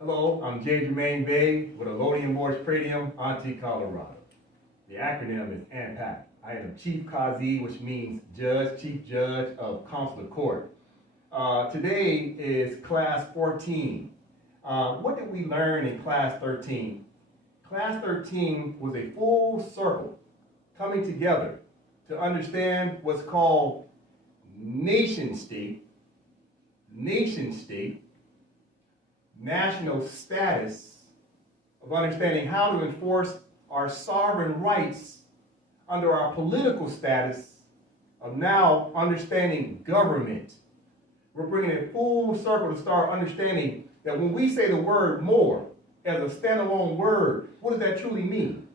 Hello, I'm J. Jermaine Bay with Elodium Morris Pradium, Auntie, Colorado. The acronym is AMPAC. I am Chief Kazi, which means Chief Judge of Consular Court. Today is Class 14. What did we learn in Class 13? Class 13 was a full circle coming together to understand what's called nation state, national status, of understanding how to enforce our sovereign rights under our political status, of now understanding government. We're bringing it full circle to start understanding that when we say the word more as a standalone word, what does that truly mean?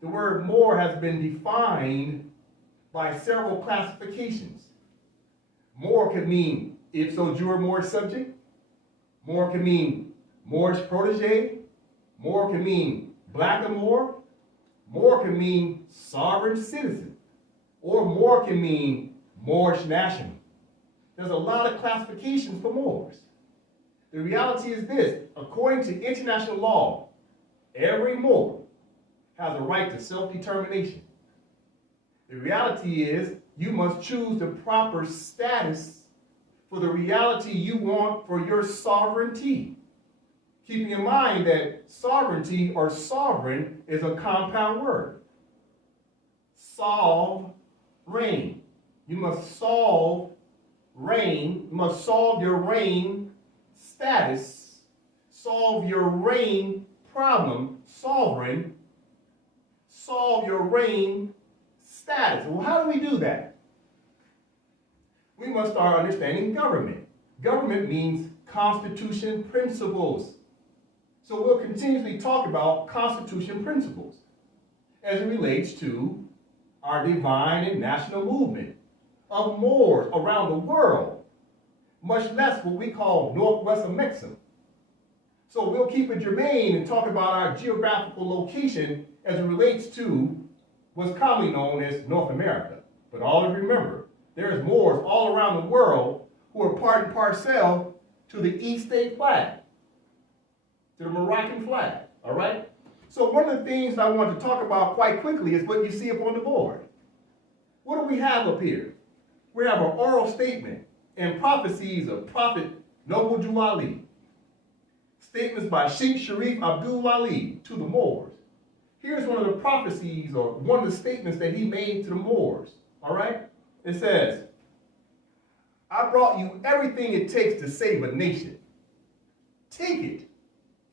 The word more has been defined by several classifications. More can mean ipso jure mors subject. More can mean Moorish protege. More can mean blackamoor. More can mean sovereign citizen. Or more can mean Moorish national. There's a lot of classifications for Moors. The reality is this: according to international law, every Moor has a right to self-determination. The reality is you must choose the proper status for the reality you want for your sovereignty. Keeping in mind that sovereignty or sovereign is a compound word. Solve, reign. You must solve, reign. You must solve your reign status. Solve your reign problem, sovereign. Solve your reign status. Well, how do we do that? We must start understanding government. Government means constitution principles. So we'll continuously talk about constitution principles as it relates to our divine and national movement of Moors around the world, much less what we call Northwest America. So we'll keep it germane and talk about our geographical location as it relates to what's commonly known as North America. But always remember, there's Moors all around the world who are part and parcel to the East State flag, to the Moroccan flag, all right? So one of the things I want to talk about quite quickly is what you see up on the board. What do we have up here? We have an oral statement and prophecies of Prophet Noble Jew Ali. Statements by Sheikh Sharif Abdul Ali to the Moors. Here's one of the prophecies or one of the statements that he made to the Moors, all right? It says, I brought you everything it takes to save a nation. Take it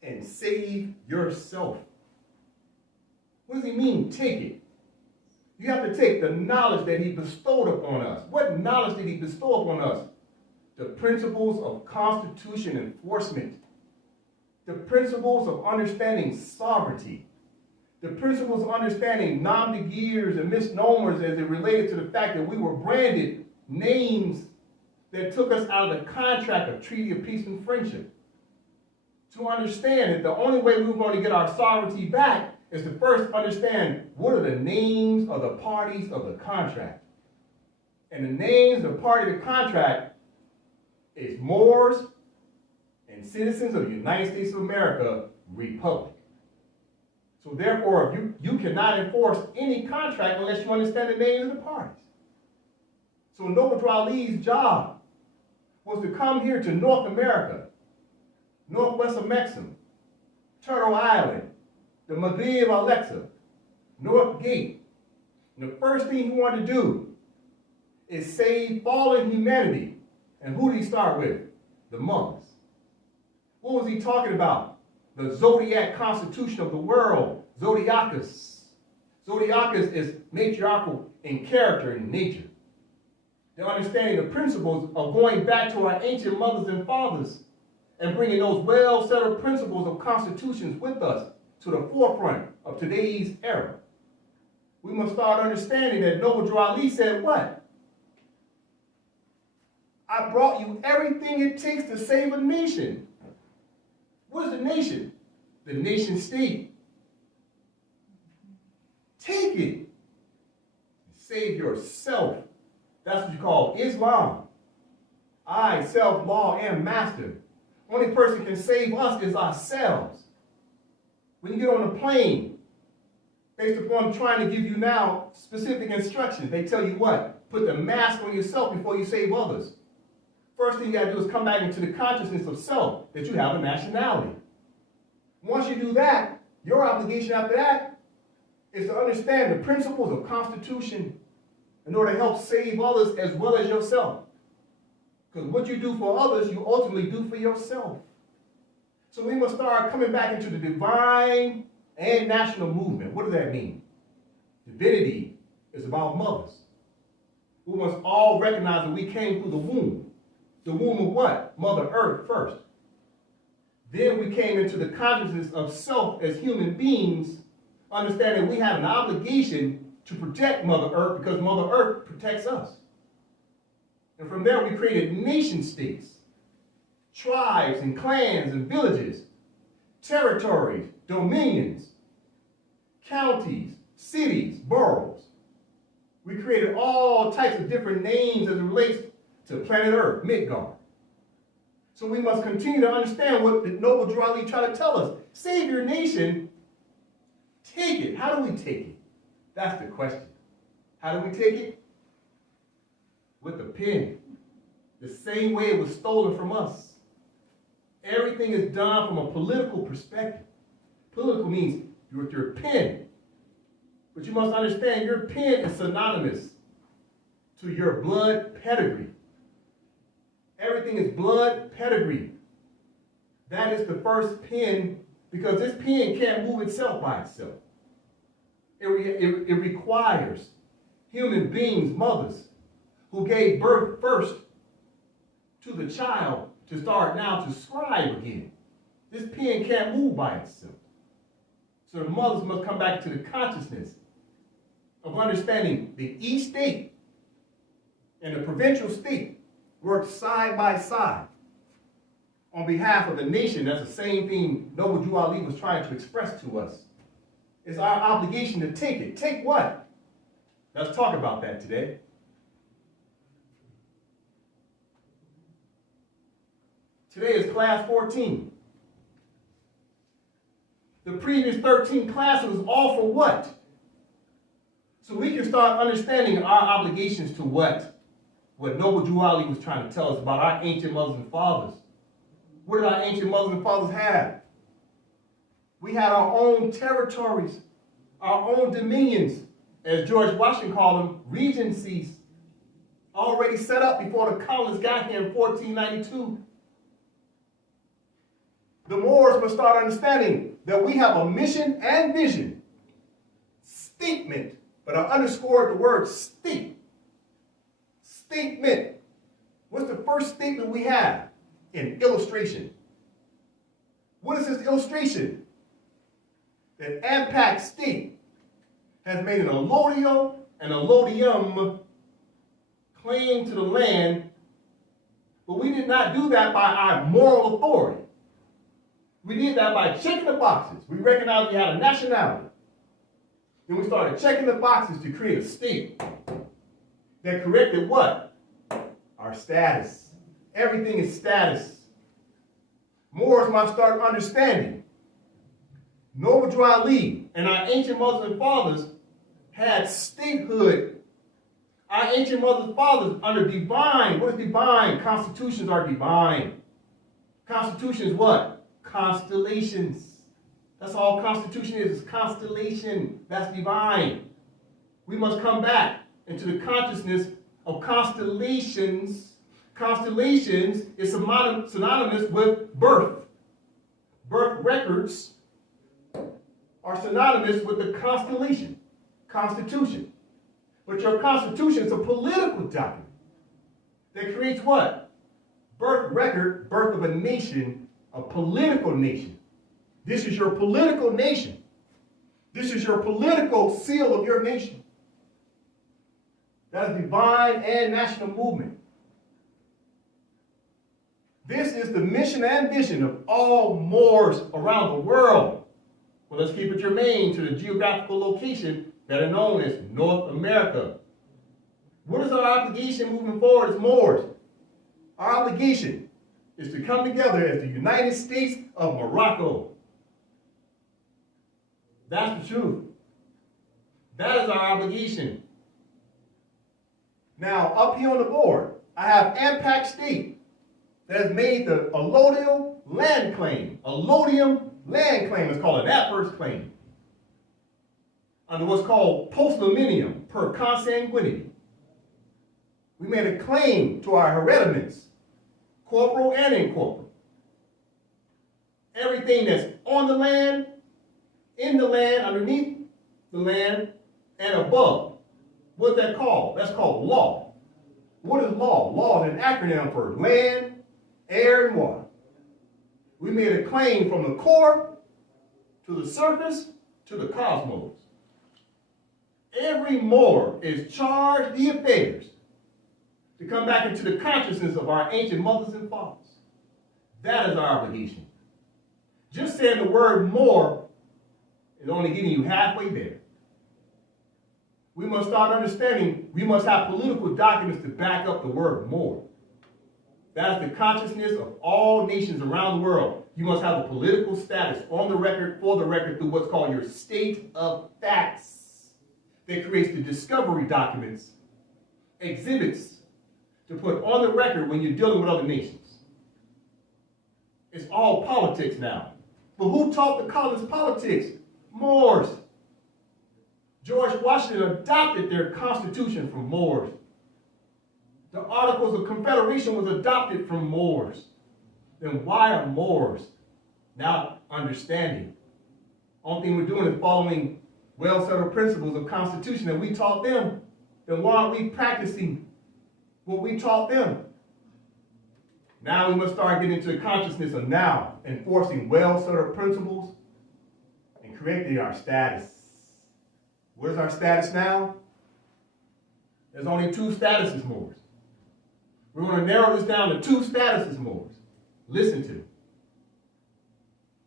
and save yourself. What does he mean, take it? You have to take the knowledge that he bestowed upon us. What knowledge did he bestow upon us? The principles of constitution enforcement. The principles of understanding sovereignty. The principles of understanding nom de guerres and misnomers as it related to the fact that we were branded names that took us out of the contract of Treaty of Peace and Friendship. To understand that the only way we were going to get our sovereignty back is to first understand what are the names of the parties of the contract. And the names of the party of the contract is Moors and citizens of the United States of America, Republic. So therefore, you cannot enforce any contract unless you understand the names of the parties. So Noble Drew Ali's job was to come here to North America, Northwest America, Turtle Island, the Maghreb Alexa, North Gate. And the first thing he wanted to do is save fallen humanity. And who did he start with? The monks. What was he talking about? The zodiac constitution of the world, Zodiacus. Zodiacus is matriarchal in character and nature. They're understanding the principles of going back to our ancient mothers and fathers and bringing those well-settled principles of constitutions with us to the forefront of today's era. We must start understanding that Noble Drew Ali said what? I brought you everything it takes to save a nation. What is the nation? The nation state. Take it. Save yourself. That's what you call Islam. I, self, law, and master. Only person can save us is ourselves. When you get on a plane, based upon trying to give you now specific instructions, they tell you what? Put the mask on yourself before you save others. First thing you got to do is come back into the consciousness of self, that you have a nationality. Once you do that, your obligation after that is to understand the principles of Constitution in order to help save others as well as yourself. Because what you do for others, you ultimately do for yourself. So we must start coming back into the divine and national movement. What does that mean? Divinity is about mothers. We must all recognize that we came through the womb. The womb of what? Mother Earth first. Then we came into the consciousness of self as human beings, understanding we have an obligation to protect Mother Earth because Mother Earth protects us. And from there we created nation states, tribes and clans and villages, territories, dominions, counties, cities, boroughs. We created all types of different names as it relates to planet Earth, Midgard. So we must continue to understand what the noble Drali tried to tell us. Save your nation, take it. How do we take it? That's the question. How do we take it? With a pen. The same way it was stolen from us. Everything is done from a political perspective. Political means with your pen. But you must understand your pen is synonymous to your blood pedigree. Everything is blood pedigree. That is the first pen, because this pen can't move itself by itself. It requires human beings, mothers, who gave birth first to the child to start now to scribe again. This pen can't move by itself. So the mothers must come back to the consciousness of understanding the e-state and the provincial state work side by side on behalf of the nation. That's the same thing Noble Drew Ali was trying to express to us. It's our obligation to take it. Take what? Let's talk about that today. Today is class 14. The previous 13 classes was all for what? So we can start understanding our obligations to what Noble Drew Ali was trying to tell us about our ancient mothers and fathers. What did our ancient mothers and fathers have? We had our own territories, our own dominions, as George Washington called them, regencies, already set up before the colonists got here in 1492. The Moors must start understanding that we have a mission and vision, statement, but I underscored the word state. Statement. What's the first statement we have? An illustration. What is this illustration? That AMPAC state has made an allotio and allodium claim to the land, but we did not do that by our moral authority. We did that by checking the boxes. We recognized we had a nationality. Then we started checking the boxes to create a state that corrected what? Our status. Everything is status. Moors must start understanding. Noble Drew Ali and our ancient mothers and fathers had statehood. Our ancient mothers and fathers under divine. What is divine? Constitutions are divine. Constitution is what? Constellations. That's all Constitution is constellation. That's divine. We must come back into the consciousness of constellations. Constellations is synonymous with birth. Birth records are synonymous with the constellation, Constitution. But your Constitution is a political document that creates what? Birth record, birth of a nation, a political nation. This is your political nation. This is your political seal of your nation. That is divine and national movement. This is the mission and vision of all Moors around the world. Well, let's keep it germane to the geographical location better known as North America. What is our obligation moving forward as Moors? Our obligation is to come together as the United States of Morocco. That's the truth. That is our obligation. Now, up here on the board, I have AMPAC State that has made the allodial land claim. Allodium land claim is called an adverse claim under what's called post-millennium per consanguinity. We made a claim to our hereditaments, corporal and incorporeal. Everything that's on the land, in the land, underneath the land, and above. What's that called? That's called law. What is law? Law is an acronym for land, air, and water. We made a claim from the core to the surface to the cosmos. Every Moor is charged the affairs to come back into the consciousness of our ancient mothers and fathers. That is our obligation. Just saying the word Moor is only getting you halfway there. We must start understanding we must have political documents to back up the word Moor. That is the consciousness of all nations around the world. You must have a political status on the record, for the record, through what's called your state of facts. That creates the discovery documents, exhibits, to put on the record when you're dealing with other nations. It's all politics now. But who taught the colonists politics? Moors. George Washington adopted their constitution from Moors. The Articles of Confederation was adopted from Moors. Then why are Moors not understanding? Only thing we're doing is following well-settled principles of constitution that we taught them. Then why aren't we practicing what we taught them? Now we must start getting into the consciousness of now enforcing well-settled principles and creating our status. What is our status now? There's only two statuses, Moors. We're going to narrow this down to two statuses, Moors. Listen to it.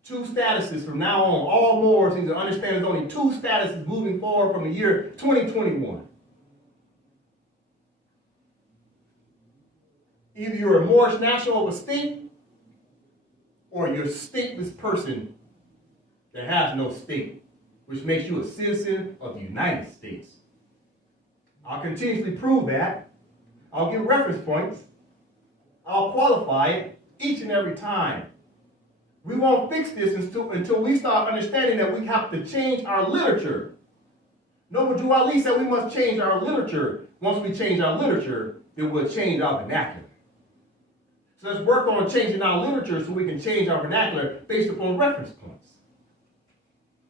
Two statuses from now on. All Moors need to understand there's only two statuses moving forward from the year 2021. Either you're a Moorish national of a state, or you're a stateless person that has no state, which makes you a citizen of the United States. I'll continuously prove that. I'll give reference points. I'll qualify it each and every time. We won't fix this until we start understanding that we have to change our literature. Noble Drew Ali said we must change our literature. Once we change our literature, then we'll change our vernacular. So let's work on changing our literature so we can change our vernacular based upon reference points.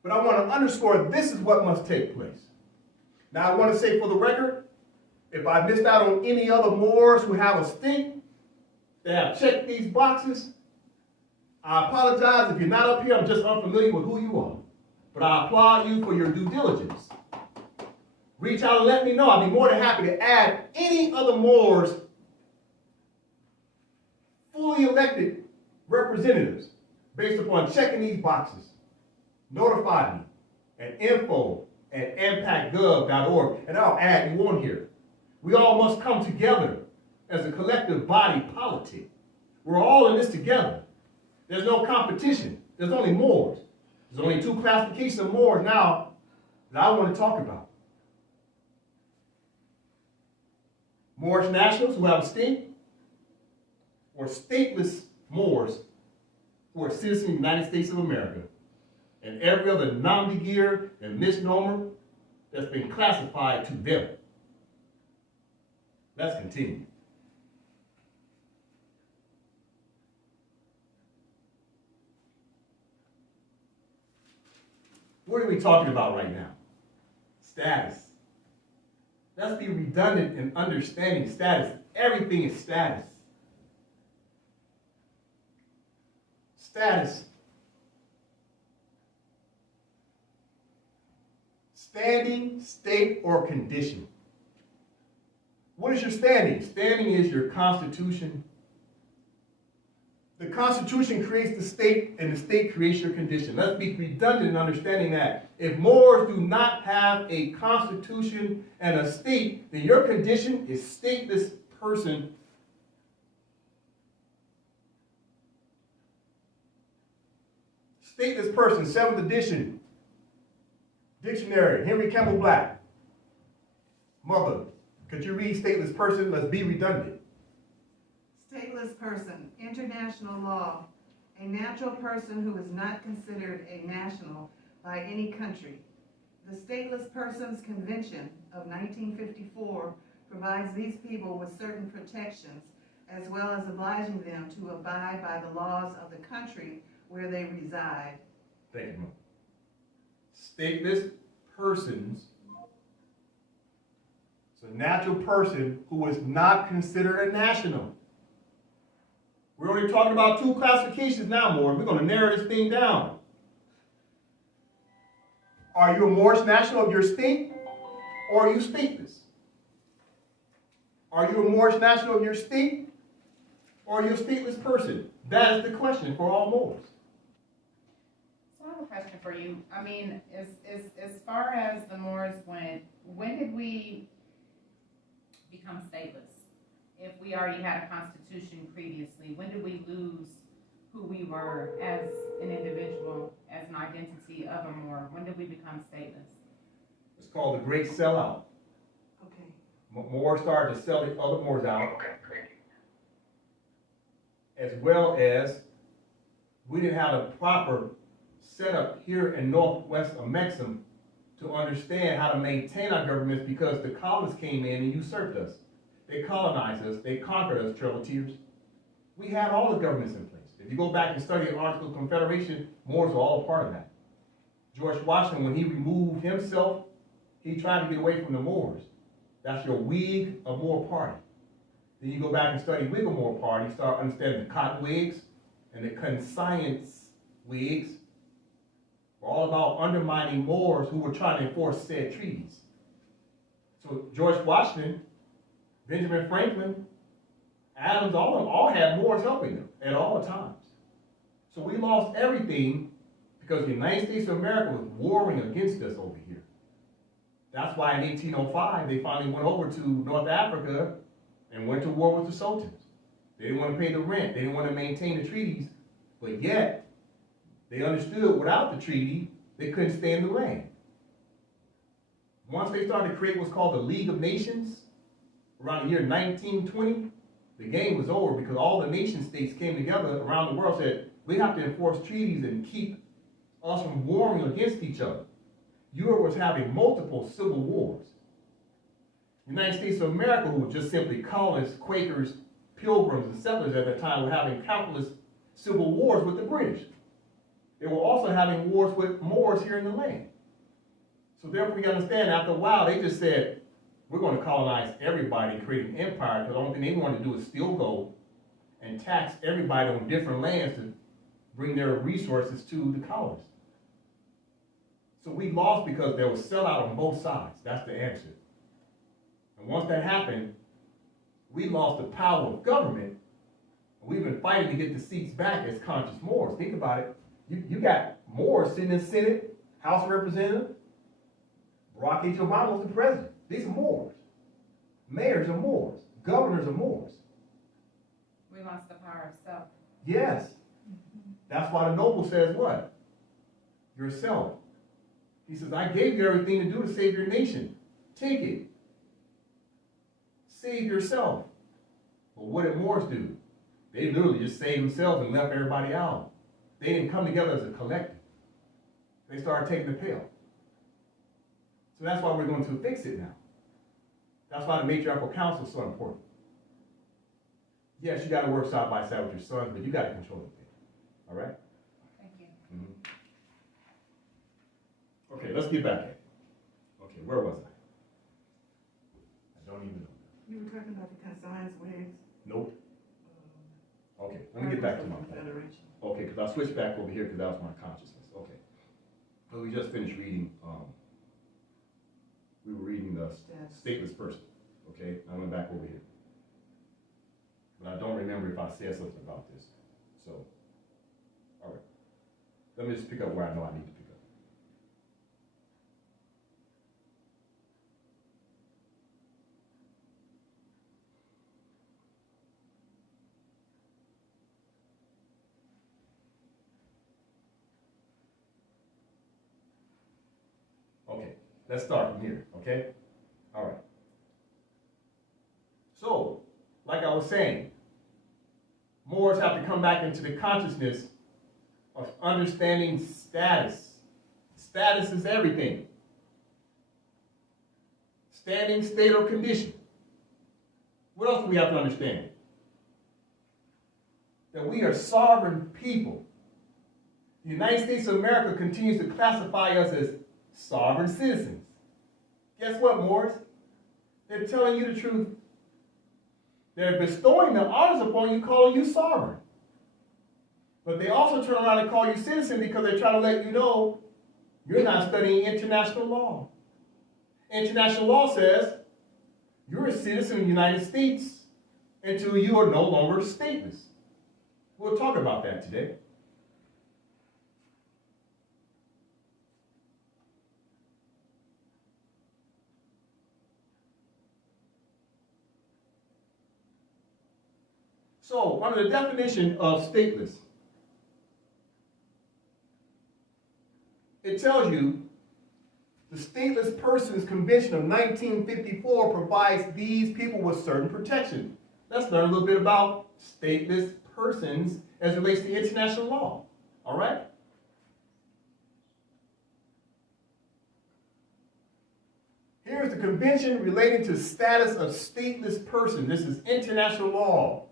But I want to underscore this is what must take place. Now I want to say for the record, if I missed out on any other Moors who have a stink, that have checked these boxes, I apologize. If you're not up here, I'm just unfamiliar with who you are. But I applaud you for your due diligence. Reach out and let me know. I'd be more than happy to add any other Moors, fully elected representatives, based upon checking these boxes. Notify me at info@ampacgov.org, and I'll add you on here. We all must come together as a collective body politic. We're all in this together. There's no competition. There's only Moors. There's only two classifications of Moors now that I want to talk about. Moorish nationals who have a state, or stateless Moors who are citizens of the United States of America, and every other nom de guerre and misnomer that's been classified to them. Let's continue. What are we talking about right now? Status. Let's be redundant in understanding status. Everything is status. Status. Standing, state, or condition. What is your standing? Standing is your constitution. The Constitution creates the state, and the state creates your condition. Let's be redundant in understanding that. If Moors do not have a constitution and a state, then your condition is stateless person Stateless person, 7th edition. Dictionary, Henry Campbell Black. Mother, could you read stateless person? Let's be redundant. Stateless person, international law, a natural person who is not considered a national by any country. The Stateless Persons Convention of 1954 provides these people with certain protections, as well as obliging them to abide by the laws of the country where they reside. Thank you, Mother. Stateless persons. It's a natural person who is not considered a national. We're only talking about 2 classifications now, more. We're going to narrow this thing down. Are you a Moorish national of your state, or are you stateless? Are you a Moorish national of your state, or are you a stateless person? That is the question for all Moors. So I have a question for you. I mean, as far as the Moors went, when did we become stateless? If we already had a constitution previously, when did we lose who we were as an individual, as an identity of a Moor? When did we become stateless? It's called the Great Sellout. Okay. Moors started to sell the other Moors out, as well as we didn't have a proper setup here in northwest of Mexico to understand how to maintain our governments, because the colonists came in and usurped us. They colonized us, they conquered us, trailers. We had all the governments in place. If you go back and study the Articles of Confederation, Moors were all a part of that. George Washington, when he removed himself, he tried to get away from the Moors. That's your Whig or Moor party. Then you go back and study Whig or Moor party, you start understanding the Cotton Whigs and the Conscience Whigs were all about undermining Moors who were trying to enforce said treaties. So George Washington, Benjamin Franklin, Adams, all of them all had Moors helping them at all times. So we lost everything because the United States of America was warring against us over here. That's why in 1805 they finally went over to North Africa and went to war with the Sultans. They didn't want to pay the rent. They didn't want to maintain the treaties. But yet, they understood without the treaty, they couldn't stay in the land. Once they started to create what's called the League of Nations, around the year 1920, the game was over, because all the nation states came together around the world and said, we have to enforce treaties and keep us from warring against each other. Europe was having multiple civil wars. The United States of America, who were just simply colonists, Quakers, Pilgrims, and settlers at that time, were having countless civil wars with the British. They were also having wars with Moors here in the land. So therefore, we understand, after a while, they just said, we're going to colonize everybody and create an empire, because the only thing they want to do is steal gold and tax everybody on different lands to bring their resources to the colonists. So we lost because there was sellout on both sides. That's the answer. And once that happened, we lost the power of government. We've been fighting to get the seats back as conscious Moors. Think about it. You got Moors sitting in the Senate, House of Representatives. Barack H. Obama was the president. These are Moors. Mayors are Moors. Governors are Moors. We lost the power of self. Yes. That's why the noble says what? Yourself. He says, I gave you everything to do to save your nation. Take it. Save yourself. But what did Moors do? They literally just saved themselves and left everybody out. They didn't come together as a collective. They started taking the pill. So that's why we're going to fix it now. That's why the matriarchal council is so important. Yes, you got to work side by side with your sons, but you got to control the thing. All right? Thank you. Mm-hmm. Okay, let's get back at it. Okay, where was I? I don't even know. You were talking about the Conscience Whigs. Nope. Okay, let me get back to my point. Okay, because I switched back over here because that was my consciousness. Okay. So we just finished reading, we were reading the Stateless Person. Okay, I went back over here. But I don't remember if I said something about this. So, all right. Let me just pick up where I know I need to pick up. Let's start from here, okay? All right. So, like I was saying, Moors have to come back into the consciousness of understanding status. Status is everything. Standing, state, or condition. What else do we have to understand? That we are sovereign people. The United States of America continues to classify us as sovereign citizens. Guess what, Moors? They're telling you the truth. They're bestowing the honors upon you, calling you sovereign. But they also turn around and call you citizen because they're trying to let you know you're not studying international law. International law says you're a citizen of the United States until you are no longer stateless. We'll talk about that today. So, under the definition of stateless, it tells you the Stateless Persons Convention of 1954 provides these people with certain protection. Let's learn a little bit about stateless persons as it relates to international law. All right? Here's the convention relating to status of stateless person. This is international law.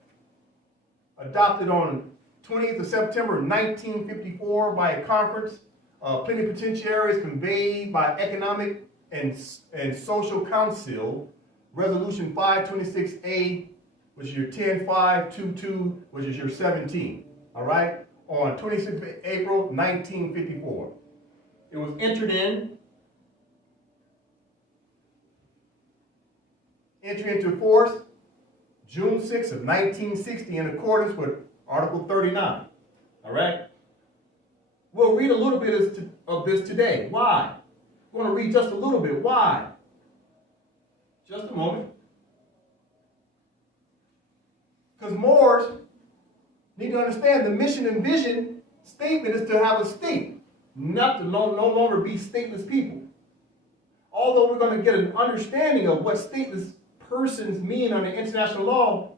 Adopted on 20th of September 1954 by a conference. Plenipotentiaries conveyed by Economic and Social Council, Resolution 526A, which is your 10522, which is your 17. All right? On 26th of April 1954. It was entered into force June 6th of 1960 in accordance with Article 39. All right? We'll read a little bit of this today. Why? We're going to read just a little bit. Why? Just a moment. Because Moors need to understand the mission and vision statement is to have a state, not to no longer be stateless people. Although we're going to get an understanding of what stateless persons mean under international law,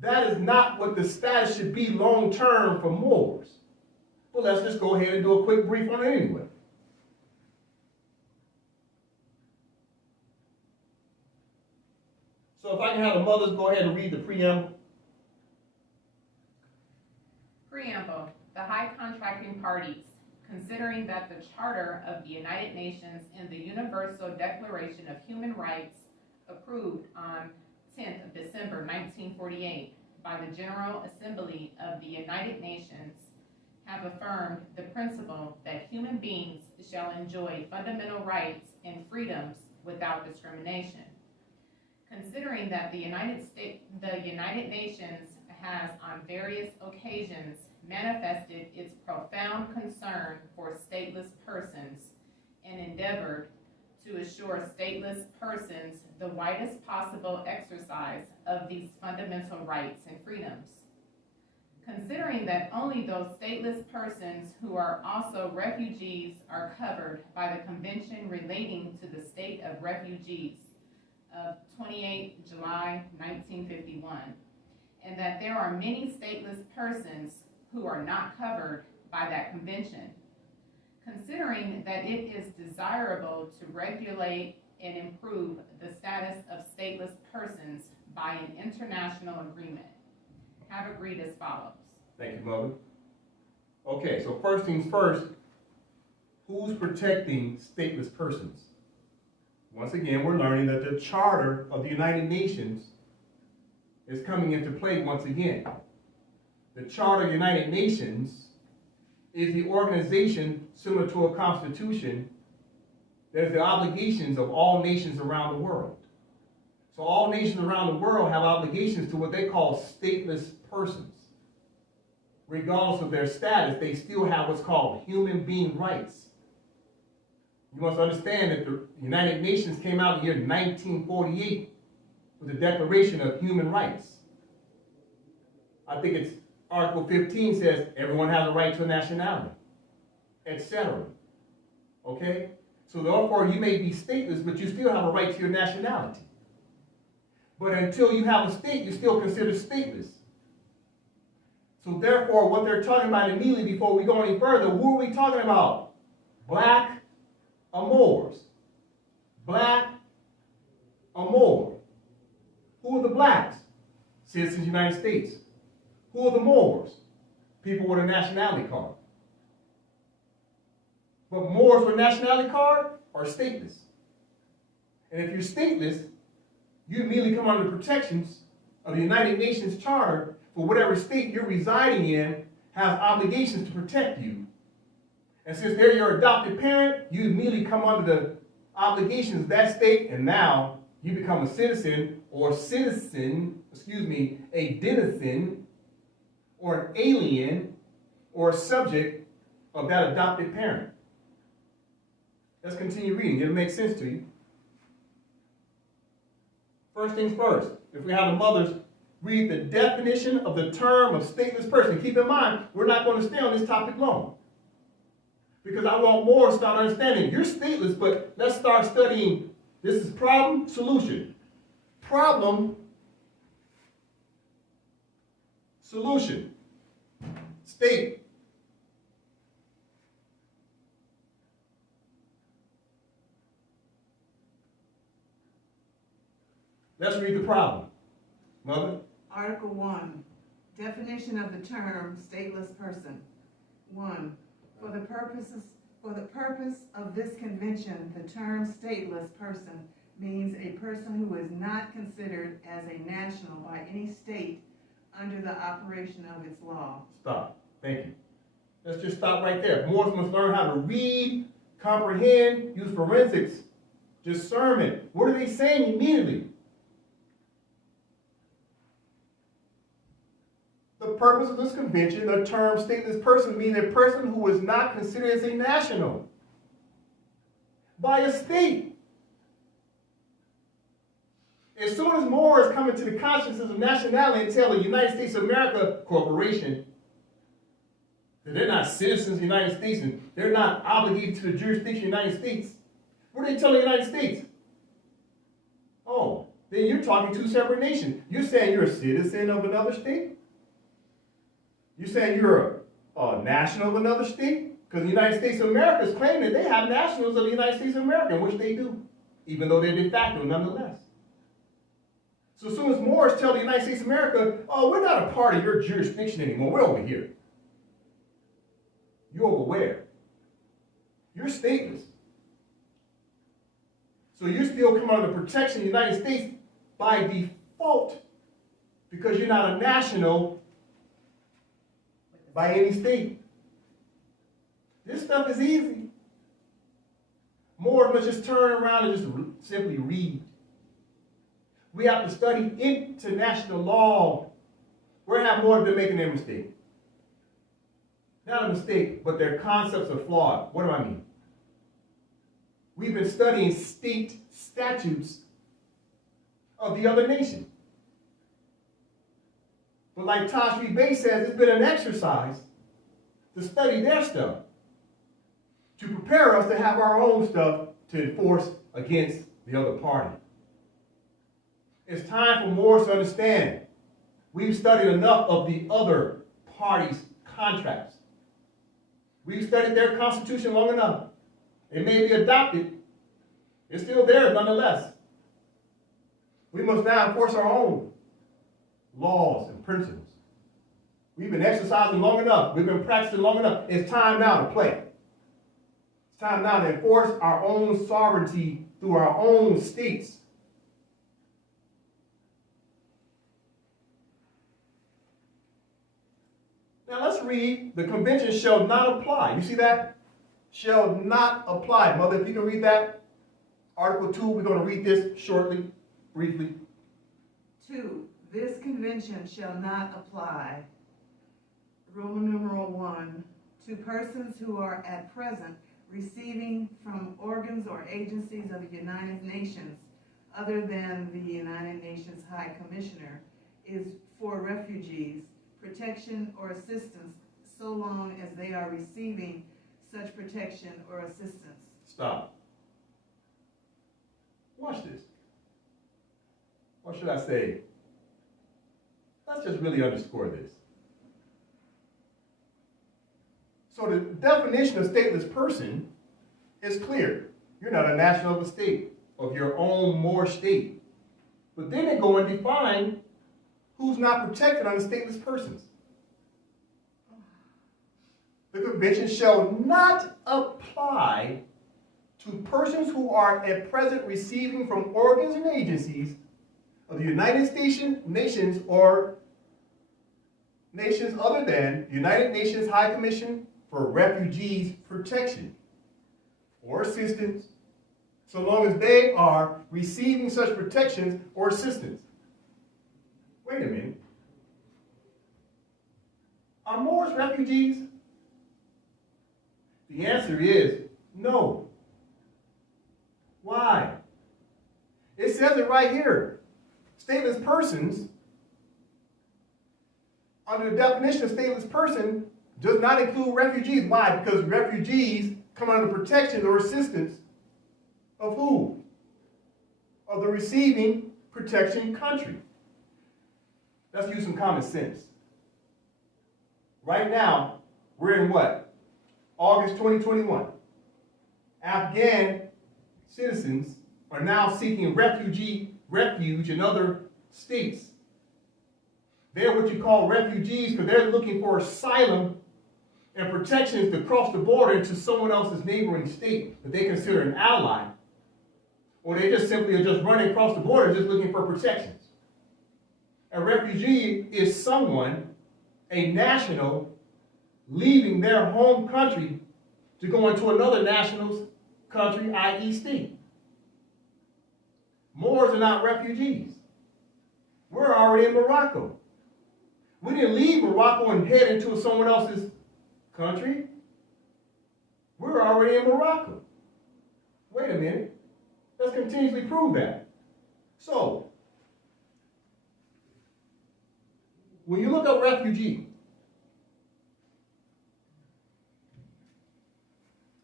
that is not what the status should be long term for Moors. Well, let's just go ahead and do a quick brief on it anyway. So if I can have the mothers go ahead and read the preamble. Preamble. The high contracting parties, considering that the Charter of the United Nations and the Universal Declaration of Human Rights approved on 10th of December 1948 by the General Assembly of the United Nations have affirmed the principle that human beings shall enjoy fundamental rights and freedoms without discrimination. Considering that the United Nations has on various occasions manifested its profound concern for stateless persons and endeavored to assure stateless persons the widest possible exercise of these fundamental rights and freedoms. Considering that only those stateless persons who are also refugees are covered by the Convention relating to the state of refugees of 28 July 1951, and that there are many stateless persons who are not covered by that convention. Considering that it is desirable to regulate and improve the status of stateless persons by an international agreement, have agreed as follows. Thank you, Mother. Okay, so first things first, who's protecting stateless persons? Once again, we're learning that the Charter of the United Nations is coming into play once again. The Charter of the United Nations is the organization similar to a constitution that is the obligations of all nations around the world. So all nations around the world have obligations to what they call stateless persons. Regardless of their status, they still have what's called human being rights. You must understand that the United Nations came out in the year 1948 with the Declaration of Human Rights. I think it's Article 15 says everyone has a right to a nationality, etc. Okay? So So therefore, you may be stateless, but you still have a right to your nationality. But until you have a state, you're still considered stateless. So therefore, what they're talking about immediately before we go any further, who are we talking about? Black or Moors? Black or Moor? Who are the blacks? Citizens of the United States. Who are the Moors? People with a nationality card. But Moors with a nationality card are stateless. And if you're stateless, you immediately come under the protections of the United Nations Charter for whatever state you're residing in has obligations to protect you. And since they're your adopted parent, you immediately come under the obligations of that state, and now you become a citizen or a denizen or an alien or a subject of that adopted parent. Let's continue reading. It'll make sense to you. First things first, if we have the mothers read the definition of the term of stateless person. Keep in mind, we're not going to stay on this topic long, because I want more to start understanding. You're stateless, but let's start studying. This is problem, solution. Problem, solution. State. Let's read the problem. Mother? Article 1, definition of the term stateless person. 1. For the purpose of this convention, the term stateless person means a person who is not considered as a national by any state under the operation of its law. Stop. Thank you. Let's just stop right there. Moors must learn how to read, comprehend, use forensics, discernment. What are they saying immediately? The purpose of this convention, the term stateless person means a person who is not considered as a national by a state. As soon as Moors come into the consciousness of nationality and tell the United States of America Corporation that they're not citizens of the United States and they're not obligated to the jurisdiction of the United States, what do they tell the United States? Oh, then you're talking two separate nations. You're saying you're a citizen of another state? You're saying you're a national of another state? Because the United States of America is claiming that they have nationals of the United States of America, which they do, even though they're de facto nonetheless. So as soon as Moors tell the United States of America, oh, we're not a part of your jurisdiction anymore, we're over here. You're over where? You're stateless. So you still come under the protection of the United States by default because you're not a national by any state. This stuff is easy. More of us just turn around and just simply read. We have to study international law. Where have more been making their mistake? Not a mistake, but their concepts are flawed. What do I mean? We've been studying state statutes of the other nation. But like Tashri Bey says, it's been an exercise to study their stuff, to prepare us to have our own stuff to enforce against the other party. It's time for Moors to understand. We've studied enough of the other party's contracts. We've studied their constitution long enough. It may be adopted. It's still there nonetheless. We must now enforce our own laws and principles. We've been exercising long enough. We've been practicing long enough. It's time now to play. It's time now to enforce our own sovereignty through our own states. Now let's read, the convention shall not apply. You see that? Shall not apply. Mother, if you can read that. Article 2, we're going to read this shortly, briefly. 2. This convention shall not apply, Roman numeral 1, to persons who are at present receiving from organs or agencies of the United Nations, other than the United Nations High Commissioner, is for refugees, protection or assistance, so long as they are receiving such protection or assistance. Stop. Watch this. Or should I say, let's just really underscore this. So the definition of stateless person is clear. You're not a national of a state, of your own more state. But then they go and define who's not protected under stateless persons. The convention shall not apply to persons who are at present receiving from organs and agencies of the United Nations or nations other than the United Nations High Commission for Refugees protection or assistance, so long as they are receiving such protections or assistance. Wait a minute. Are Moors refugees? The answer is no. Why? It says it right here. Stateless persons, under the definition of stateless person, does not include refugees. Why? Because refugees come under protection or assistance of who? Of the receiving protection country. Let's use some common sense. Right now, we're in what? August 2021. Afghan citizens are now seeking refuge in other states. They're what you call refugees because they're looking for asylum and protections to cross the border into someone else's neighboring state that they consider an ally. Or they just simply are just running across the border just looking for protections. A refugee is someone, a national, leaving their home country to go into another national's country, i.e. state. Moors are not refugees. We're already in Morocco. We didn't leave Morocco and head into someone else's country. We're already in Morocco. Wait a minute. Let's continuously prove that. So, when you look up refugee,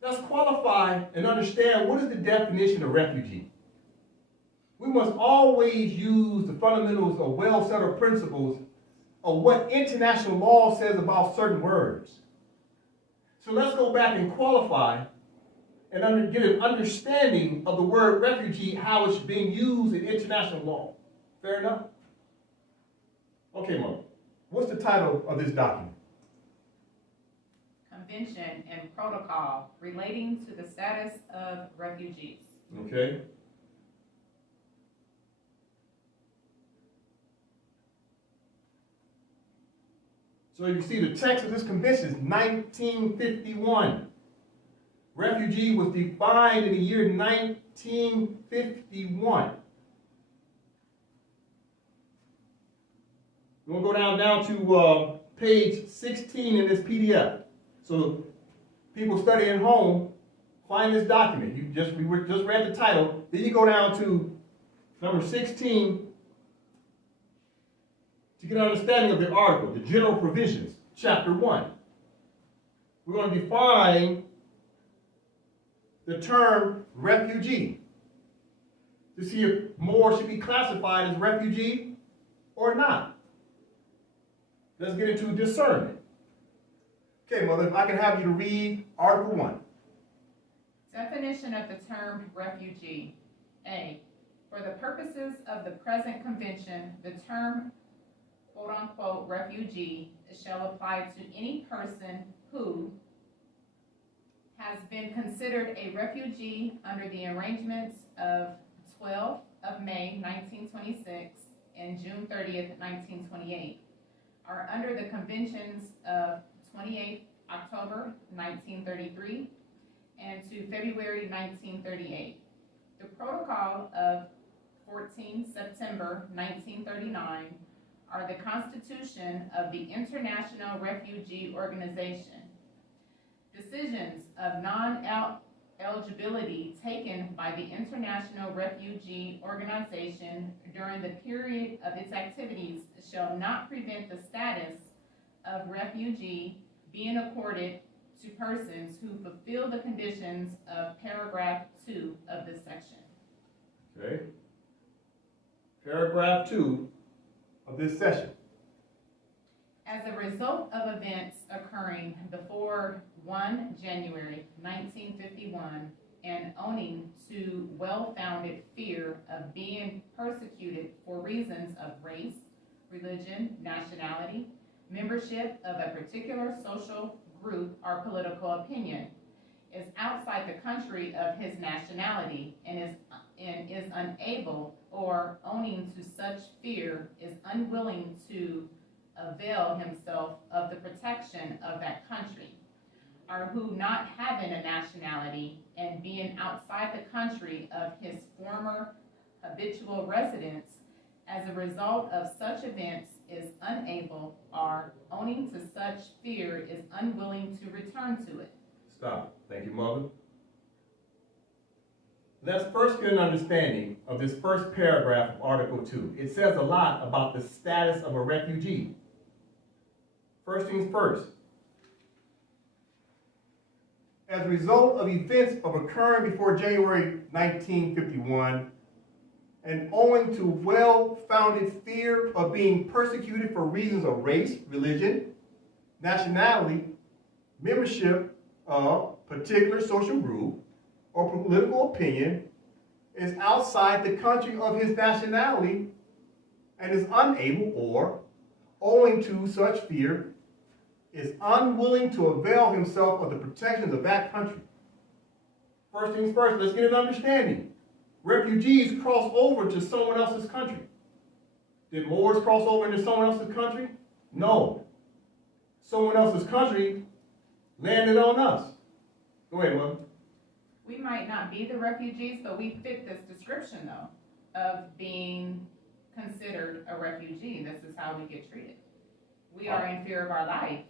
let's qualify and understand what is the definition of refugee. We must always use the fundamentals of well-settled principles of what international law says about certain words. So let's go back and qualify and get an understanding of the word refugee, how it's being used in international law. Fair enough? Okay, Mom. What's the title of this document? Convention and Protocol relating to the status of refugees. Okay. So you see the text of this convention is 1951. Refugee was defined in the year 1951. We're going to go down to page 16 in this PDF. So people studying at home, find this document. We just read the title. Then you go down to number 16 to get an understanding of the article, the general provisions, chapter 1. We're going to define the term refugee to see if Moors should be classified as refugee or not. Let's get into discernment. Okay, Mother, if I can have you to read Article 1. Definition of the term refugee. A. For the purposes of the present convention, the term quote-unquote refugee shall apply to any person who has been considered a refugee under the arrangements of 12 of May 1926 and June 30th, 1928, are under the conventions of 28 October 1933 and to February 1938. The protocol of 14 September 1939 are the constitution of the International Refugee Organization. Decisions of non-eligibility taken by the International Refugee Organization during the period of its activities shall not prevent the status of refugee being accorded to persons who fulfill the conditions of paragraph 2 of this section. Okay. Paragraph 2 of this session. As a result of events occurring before 1 January 1951 and owning to well-founded fear of being persecuted for reasons of race, religion, nationality, membership of a particular social group or political opinion, is outside the country of his nationality and is unable, or owing to such fear is unwilling to avail himself of the protection of that country, or who, not having a nationality and being outside the country of his former habitual residence, as a result of such events is unable, or owing to such fear is unwilling to return to it. Stop. Thank you, Mother. Let's first get an understanding of this first paragraph of Article 2. It says a lot about the status of a refugee. First things first. As a result of events occurring before January 1951, and owing to well-founded fear of being persecuted for reasons of race, religion, nationality, membership of a particular social group, or political opinion, is outside the country of his nationality and is unable, or owing to such fear, is unwilling to avail himself of the protections of that country. First things first, let's get an understanding. Refugees cross over to someone else's country. Did Moors cross over into someone else's country? No. Someone else's country landed on us. Go ahead, Mother. We might not be the refugees, but we fit this description, though, of being considered a refugee. This is how we get treated. We are in fear of our life.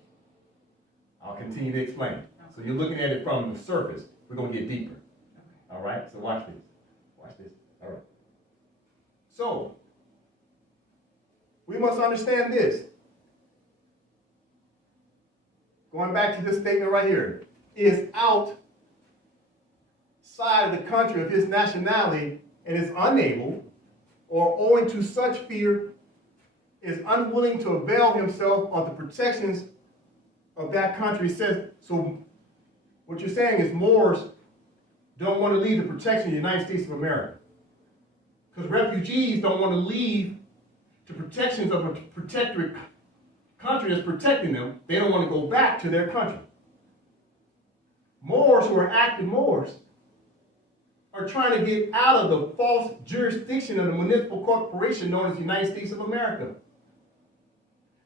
I'll continue to explain. So you're looking at it from the surface. We're going to get deeper. All right? So watch this. Watch this. All right. So, we must understand this. Going back to this statement right here. Is outside of the country of his nationality and is unable, or owing to such fear, is unwilling to avail himself of the protections of that country. Says, so what you're saying is Moors don't want to leave the protection of the United States of America. Because refugees don't want to leave the protections of a protectorate country that's protecting them. They don't want to go back to their country. Moors who are active Moors are trying to get out of the false jurisdiction of the municipal corporation known as the United States of America.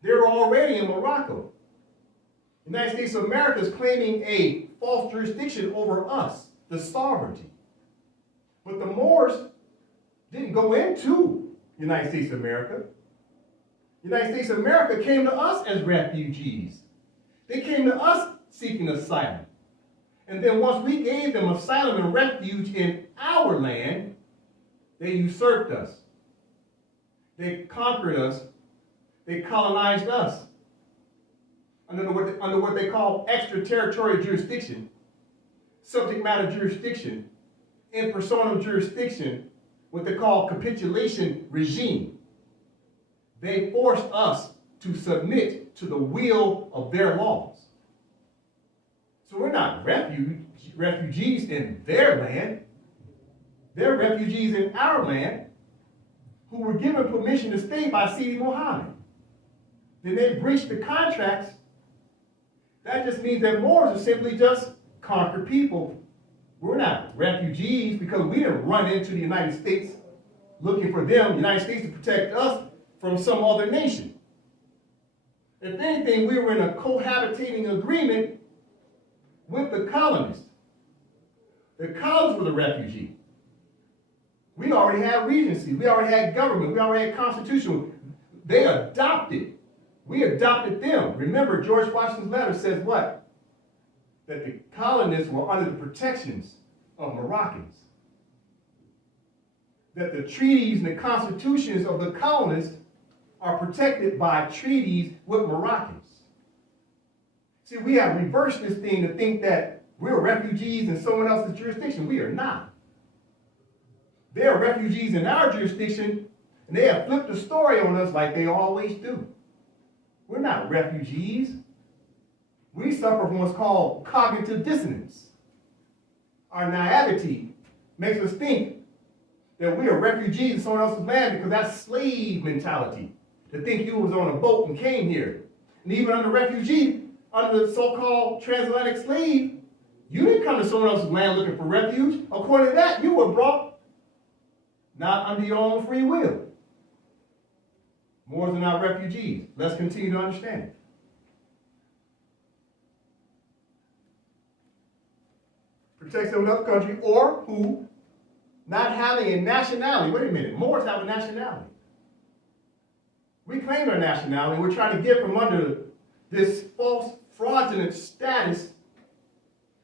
They're already in Morocco. The United States of America is claiming a false jurisdiction over us, the sovereignty. But the Moors didn't go into the United States of America. The United States of America came to us as refugees. They came to us seeking asylum. And then once we gave them asylum and refuge in our land, they usurped us. They conquered us. They colonized us under what they call extraterritorial jurisdiction, subject matter jurisdiction, in personam jurisdiction, what they call capitulation regime. They forced us to submit to the will of their laws. So we're not refugees in their land. They're refugees in our land who were given permission to stay by Sidi Mohammed. Then they breached the contracts. That just means that Moors are simply just conquered people. We're not refugees because we didn't run into the United States looking for them, the United States, to protect us from some other nation. If anything, we were in a cohabitating agreement with the colonists. The colonists were the refugee. We already had regency. We already had government. We already had constitution. They adopted. We adopted them. Remember, George Washington's letter says what? That the colonists were under the protections of Moroccans. That the treaties and the constitutions of the colonists are protected by treaties with Moroccans. See, we have reversed this thing to think that we're refugees in someone else's jurisdiction. We are not. They are refugees in our jurisdiction, and they have flipped the story on us like they always do. We're not refugees. We suffer from what's called cognitive dissonance. Our naivety makes us think that we are refugees in someone else's land because that's slave mentality. To think you was on a boat and came here. And even under refugee, under the so-called transatlantic slave, you didn't come to someone else's land looking for refuge. According to that, you were brought not under your own free will. Moors are not refugees. Let's continue to understand it. Protects them in another country, or who, not having a nationality. Wait a minute, Moors have a nationality. We claim our nationality. We're trying to get from under this false, fraudulent status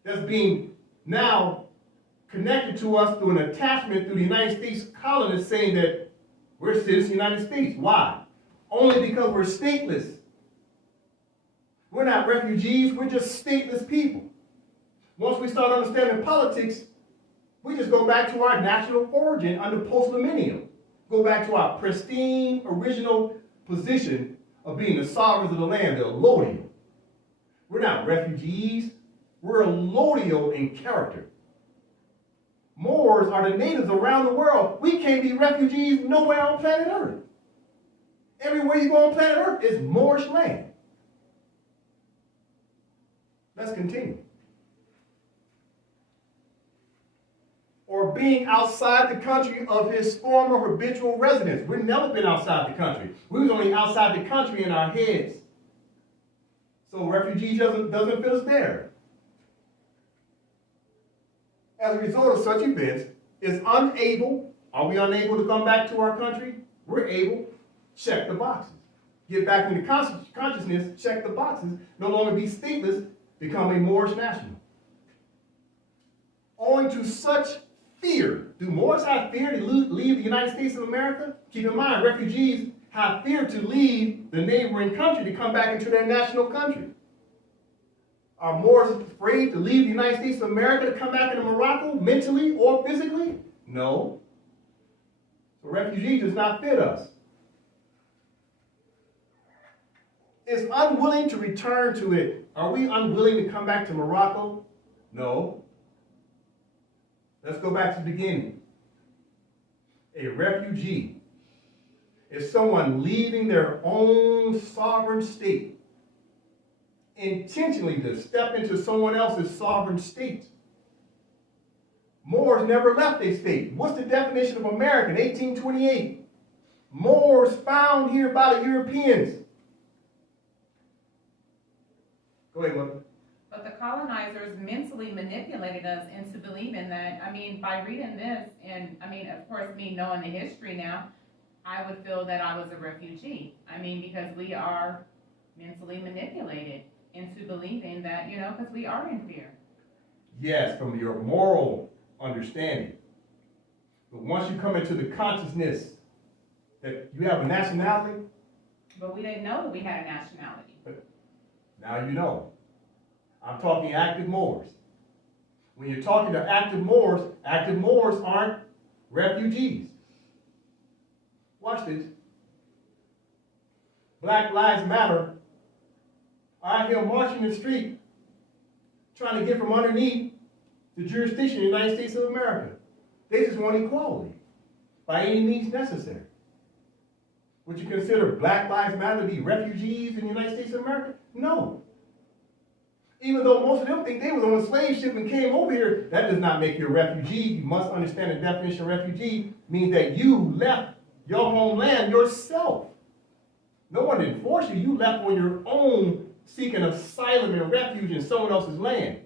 that's being now connected to us through an attachment through the United States colonists saying that we're citizens of the United States. Why? Only because we're stateless. We're not refugees, we're just stateless people. Once we start understanding politics, we just go back to our national origin under post-millennium. Go back to our pristine, original position of being the sovereigns of the land, the allodial. We're not refugees, we're allodial in character. Moors are the natives around the world. We can't be refugees nowhere on planet Earth. Everywhere you go on planet Earth is Moorish land. Let's continue. Or being outside the country of his former habitual residence. We've never been outside the country. We was only outside the country in our heads. So refugee doesn't fit us there. As a result of such events, is unable, are we unable to come back to our country? We're able. Check the boxes. Get back into consciousness, check the boxes, no longer be stateless, become a Moorish national. Owing to such fear, do Moors have fear to leave the United States of America? Keep in mind, refugees have fear to leave the neighboring country to come back into their national country. Are Moors afraid to leave the United States of America to come back into Morocco mentally or physically? No. So refugee does not fit us. Is unwilling to return to it. Are we unwilling to come back to Morocco? No. Let's go back to the beginning. A refugee is someone leaving their own sovereign state intentionally to step into someone else's sovereign state. Moors never left a state. What's the definition of American? 1828. Moors found here by the Europeans. Go ahead, Mother. But the colonizers mentally manipulated us into believing that, by reading this, and of course, me knowing the history now, I would feel that I was a refugee. Because we are mentally manipulated into believing that, because we are in fear. Yes, from your moral understanding. But once you come into the consciousness that you have a nationality. But we didn't know that we had a nationality. Now you know. I'm talking active Moors. When you're talking to active Moors aren't refugees. Watch this. Black Lives Matter are out here marching the street trying to get from underneath the jurisdiction of the United States of America. They just want equality by any means necessary. Would you consider Black Lives Matter to be refugees in the United States of America? No. Even though most of them think they was on a slave ship and came over here, that does not make you a refugee. You must understand the definition of refugee means that you left your homeland yourself. No one didn't force you. You left on your own seeking asylum and refuge in someone else's land.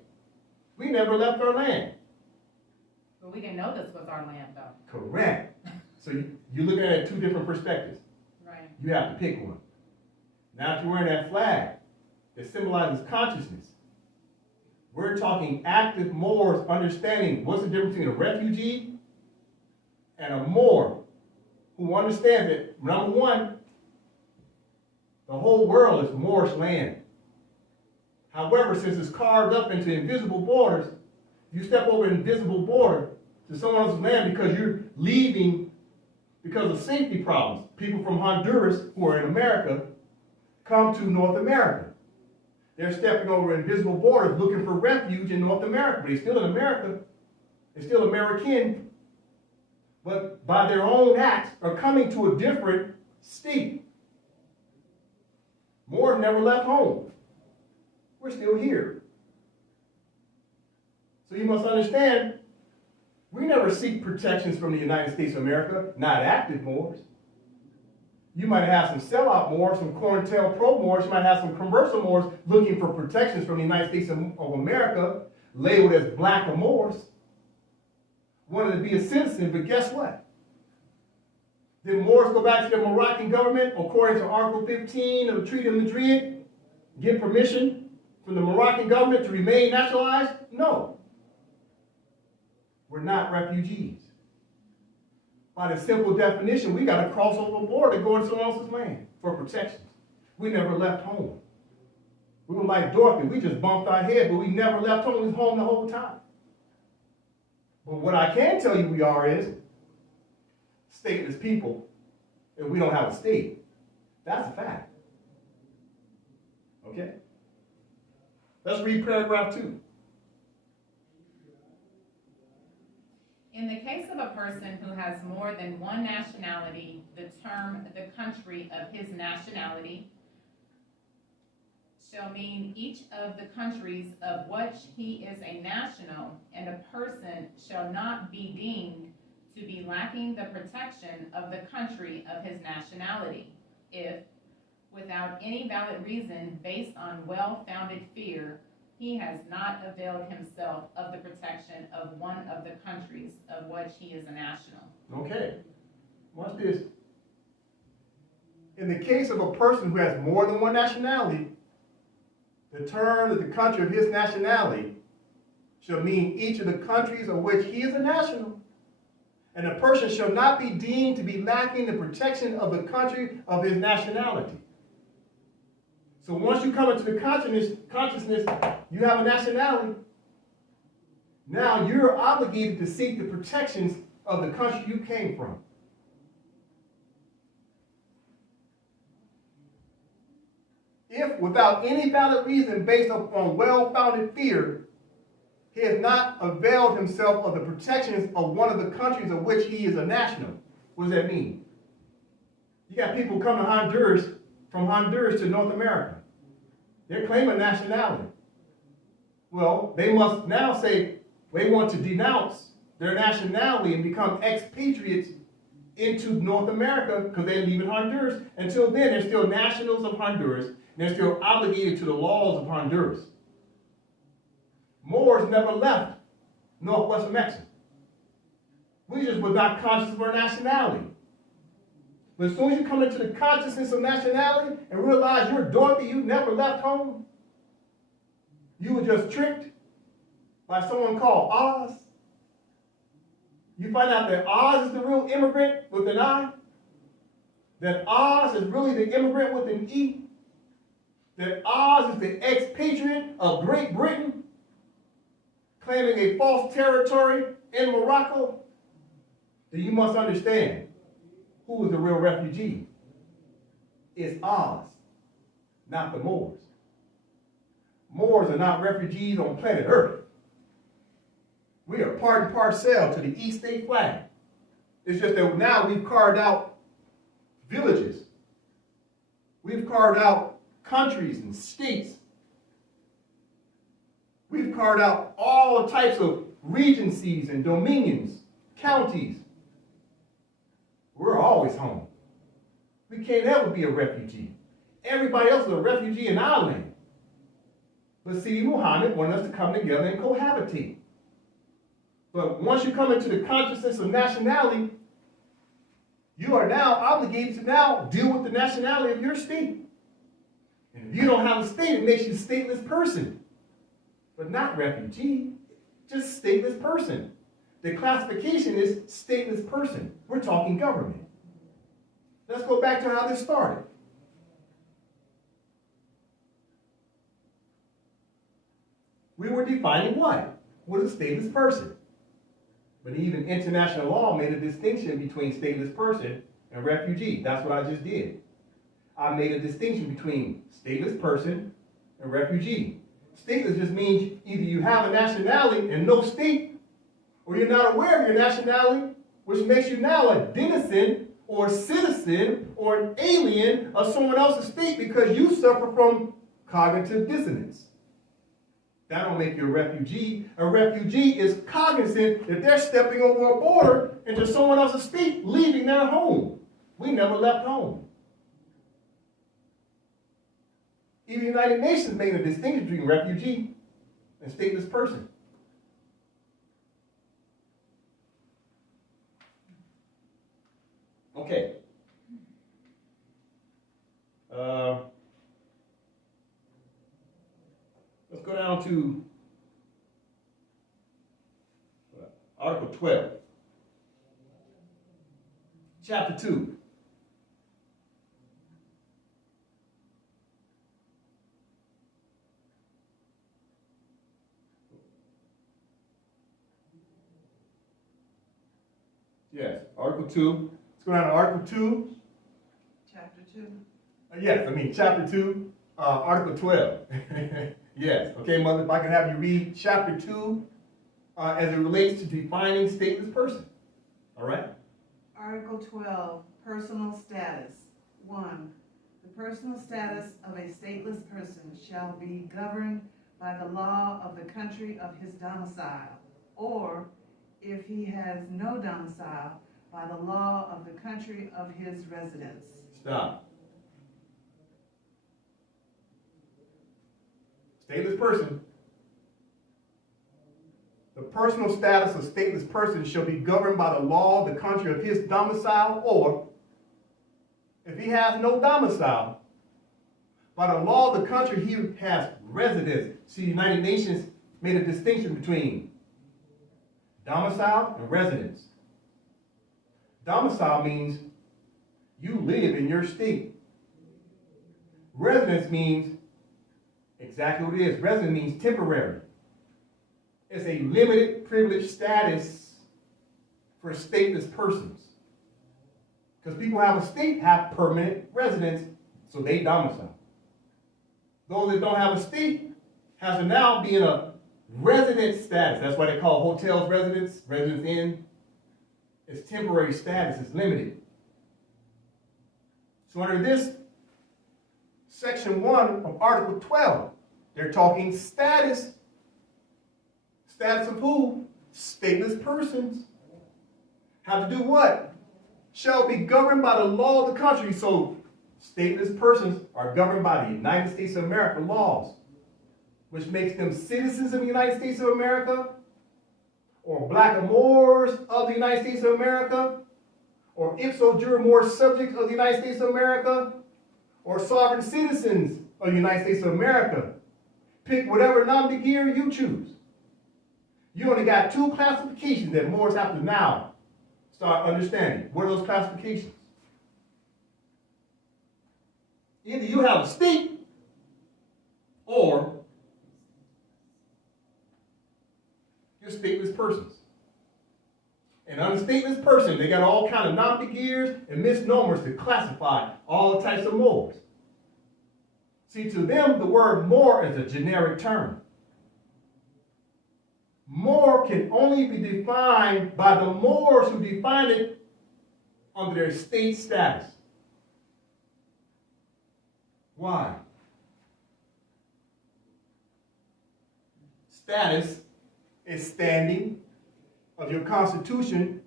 We never left our land. But we didn't know this was our land, though. Correct. So you're looking at it two different perspectives. Right. You have to pick one. Now, if you're wearing that flag that symbolizes consciousness, we're talking active Moors understanding what's the difference between a refugee and a Moor who understands that, number one, the whole world is Moorish land. However, since it's carved up into invisible borders, you step over an invisible border, to someone else's land because you're leaving because of safety problems. People from Honduras who are in America come to North America. They're stepping over invisible borders looking for refuge in North America. But they're still in America. They're still American. But by their own acts are coming to a different state. Moors never left home. We're still here. So you must understand, we never seek protections from the United States of America, not active Moors. You might have some sellout Moors, some COINTELPRO Moors, you might have some converso Moors looking for protections from the United States of America, labeled as black Moors, wanted to be a citizen, but guess what? Did Moors go back to the Moroccan government, according to Article 15 of the Treaty of Madrid, get permission from the Moroccan government to remain nationalized? No. We're not refugees. By the simple definition, we got to cross over a border to go into someone else's land for protection. We never left home. We were like Dorothy. We just bumped our head, but we never left home. We was home the whole time. But what I can tell you we are is stateless people, and we don't have a state. That's a fact. Okay? Let's read paragraph 2. In the case of a person who has more than one nationality, the term the country of his nationality shall mean each of the countries of which he is a national, and a person shall not be deemed to be lacking the protection of the country of his nationality, if, without any valid reason based on well-founded fear, he has not availed himself of the protection of one of the countries of which he is a national. Okay, watch this. In the case of a person who has more than one nationality, the term of the country of his nationality shall mean each of the countries of which he is a national, and the person shall not be deemed to be lacking the protection of the country of his nationality. So once you come into the consciousness, you have a nationality. Now you're obligated to seek the protections of the country you came from. If, without any valid reason based upon well-founded fear, he has not availed himself of the protections of one of the countries of which he is a national. What does that mean? You got people coming to Honduras, from Honduras to North America. They're claiming nationality. Well, they must now say they want to denounce their nationality and become expatriates into North America because they're leaving Honduras. Until then, they're still nationals of Honduras, and they're still obligated to the laws of Honduras. Moors never left northwestern Mexico. We just were not conscious of our nationality. But as soon as you come into the consciousness of nationality and realize you're Dorothy, you never left home, you were just tricked by someone called Oz. You find out that Oz is the real immigrant with an I, that Oz is really the immigrant with an E, that Oz is the expatriate of Great Britain, claiming a false territory in Morocco, then you must understand who is the real refugee. It's Oz, not the Moors. Moors are not refugees on planet Earth. We are part and parcel to the East State flag. It's just that now we've carved out villages. We've carved out countries and states. We've carved out all types of regencies and dominions, counties. We're always home. We can't ever be a refugee. Everybody else is a refugee in our land. But see, Muhammad wanted us to come together and cohabitate. But once you come into the consciousness of nationality, you are now obligated to now deal with the nationality of your state. And if you don't have a state, it makes you a stateless person. But not refugee, just stateless person. The classification is stateless person. We're talking government. Let's go back to how this started. We were defining what? What is a stateless person? But even international law made a distinction between stateless person and refugee. That's what I just did. I made a distinction between stateless person and refugee. Stateless just means either you have a nationality and no state, or you're not aware of your nationality, which makes you now a denizen or a citizen or an alien of someone else's state because you suffer from cognitive dissonance. That don't make you a refugee. A refugee is cognizant that they're stepping over a border into someone else's state, leaving their home. We never left home. Even the United Nations made a distinction between refugee and stateless person. Okay. Let's go down to Article 12, Chapter 2. Yes, Article 2. Let's go down to Article 2. Chapter 2. Chapter 2, Article 12. Yes, okay, Mother, if I can have you read Chapter 2 as it relates to defining stateless person. All right? Article 12, personal status. 1. The personal status of a stateless person shall be governed by the law of the country of his domicile, or, if he has no domicile, by the law of the country of his residence. Stop. Stateless person. The personal status of stateless person shall be governed by the law of the country of his domicile, or, if he has no domicile, by the law of the country he has residence. See, the United Nations made a distinction between domicile and residence. Domicile means you live in your state. Residence means exactly what it is. Resident means temporary. It's a limited privilege status for stateless persons. Because people have a state, have permanent residence, so they domicile. Those that don't have a state has to now be in a resident status. That's why they call hotels residence, residence inn. It's temporary status, it's limited. So under this Section 1 of Article 12, they're talking status. Status of who? Stateless persons. Have to do what? Shall be governed by the law of the country. So stateless persons are governed by the United States of America laws, which makes them citizens of the United States of America, or blackamoors of the United States of America, or ipso jure more subjects of the United States of America, or sovereign citizens of the United States of America. Pick whatever nom de guerre you choose. You only got two classifications that Moors have to now start understanding. What are those classifications? Either you have a state, or you're stateless persons. And under stateless person, they got all kind of nom de guerres and misnomers to classify all types of Moors. See, to them, the word Moor is a generic term. Moor can only be defined by the Moors who define it under their state status. Why? Status is standing of your constitution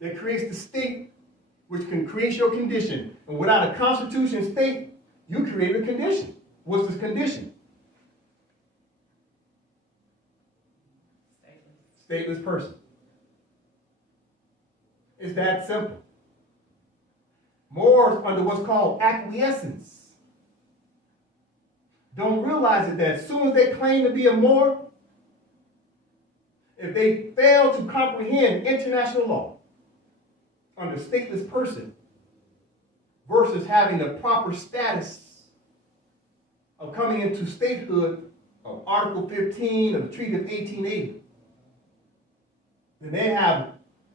that creates the state which can create your condition. And without a constitution state, you create a condition. What's this condition? Stateless person. It's that simple. Moors under what's called acquiescence don't realize it, that as soon as they claim to be a Moor, if they fail to comprehend international law under stateless person versus having the proper status of coming into statehood of Article 15 of the Treaty of 1880, then they have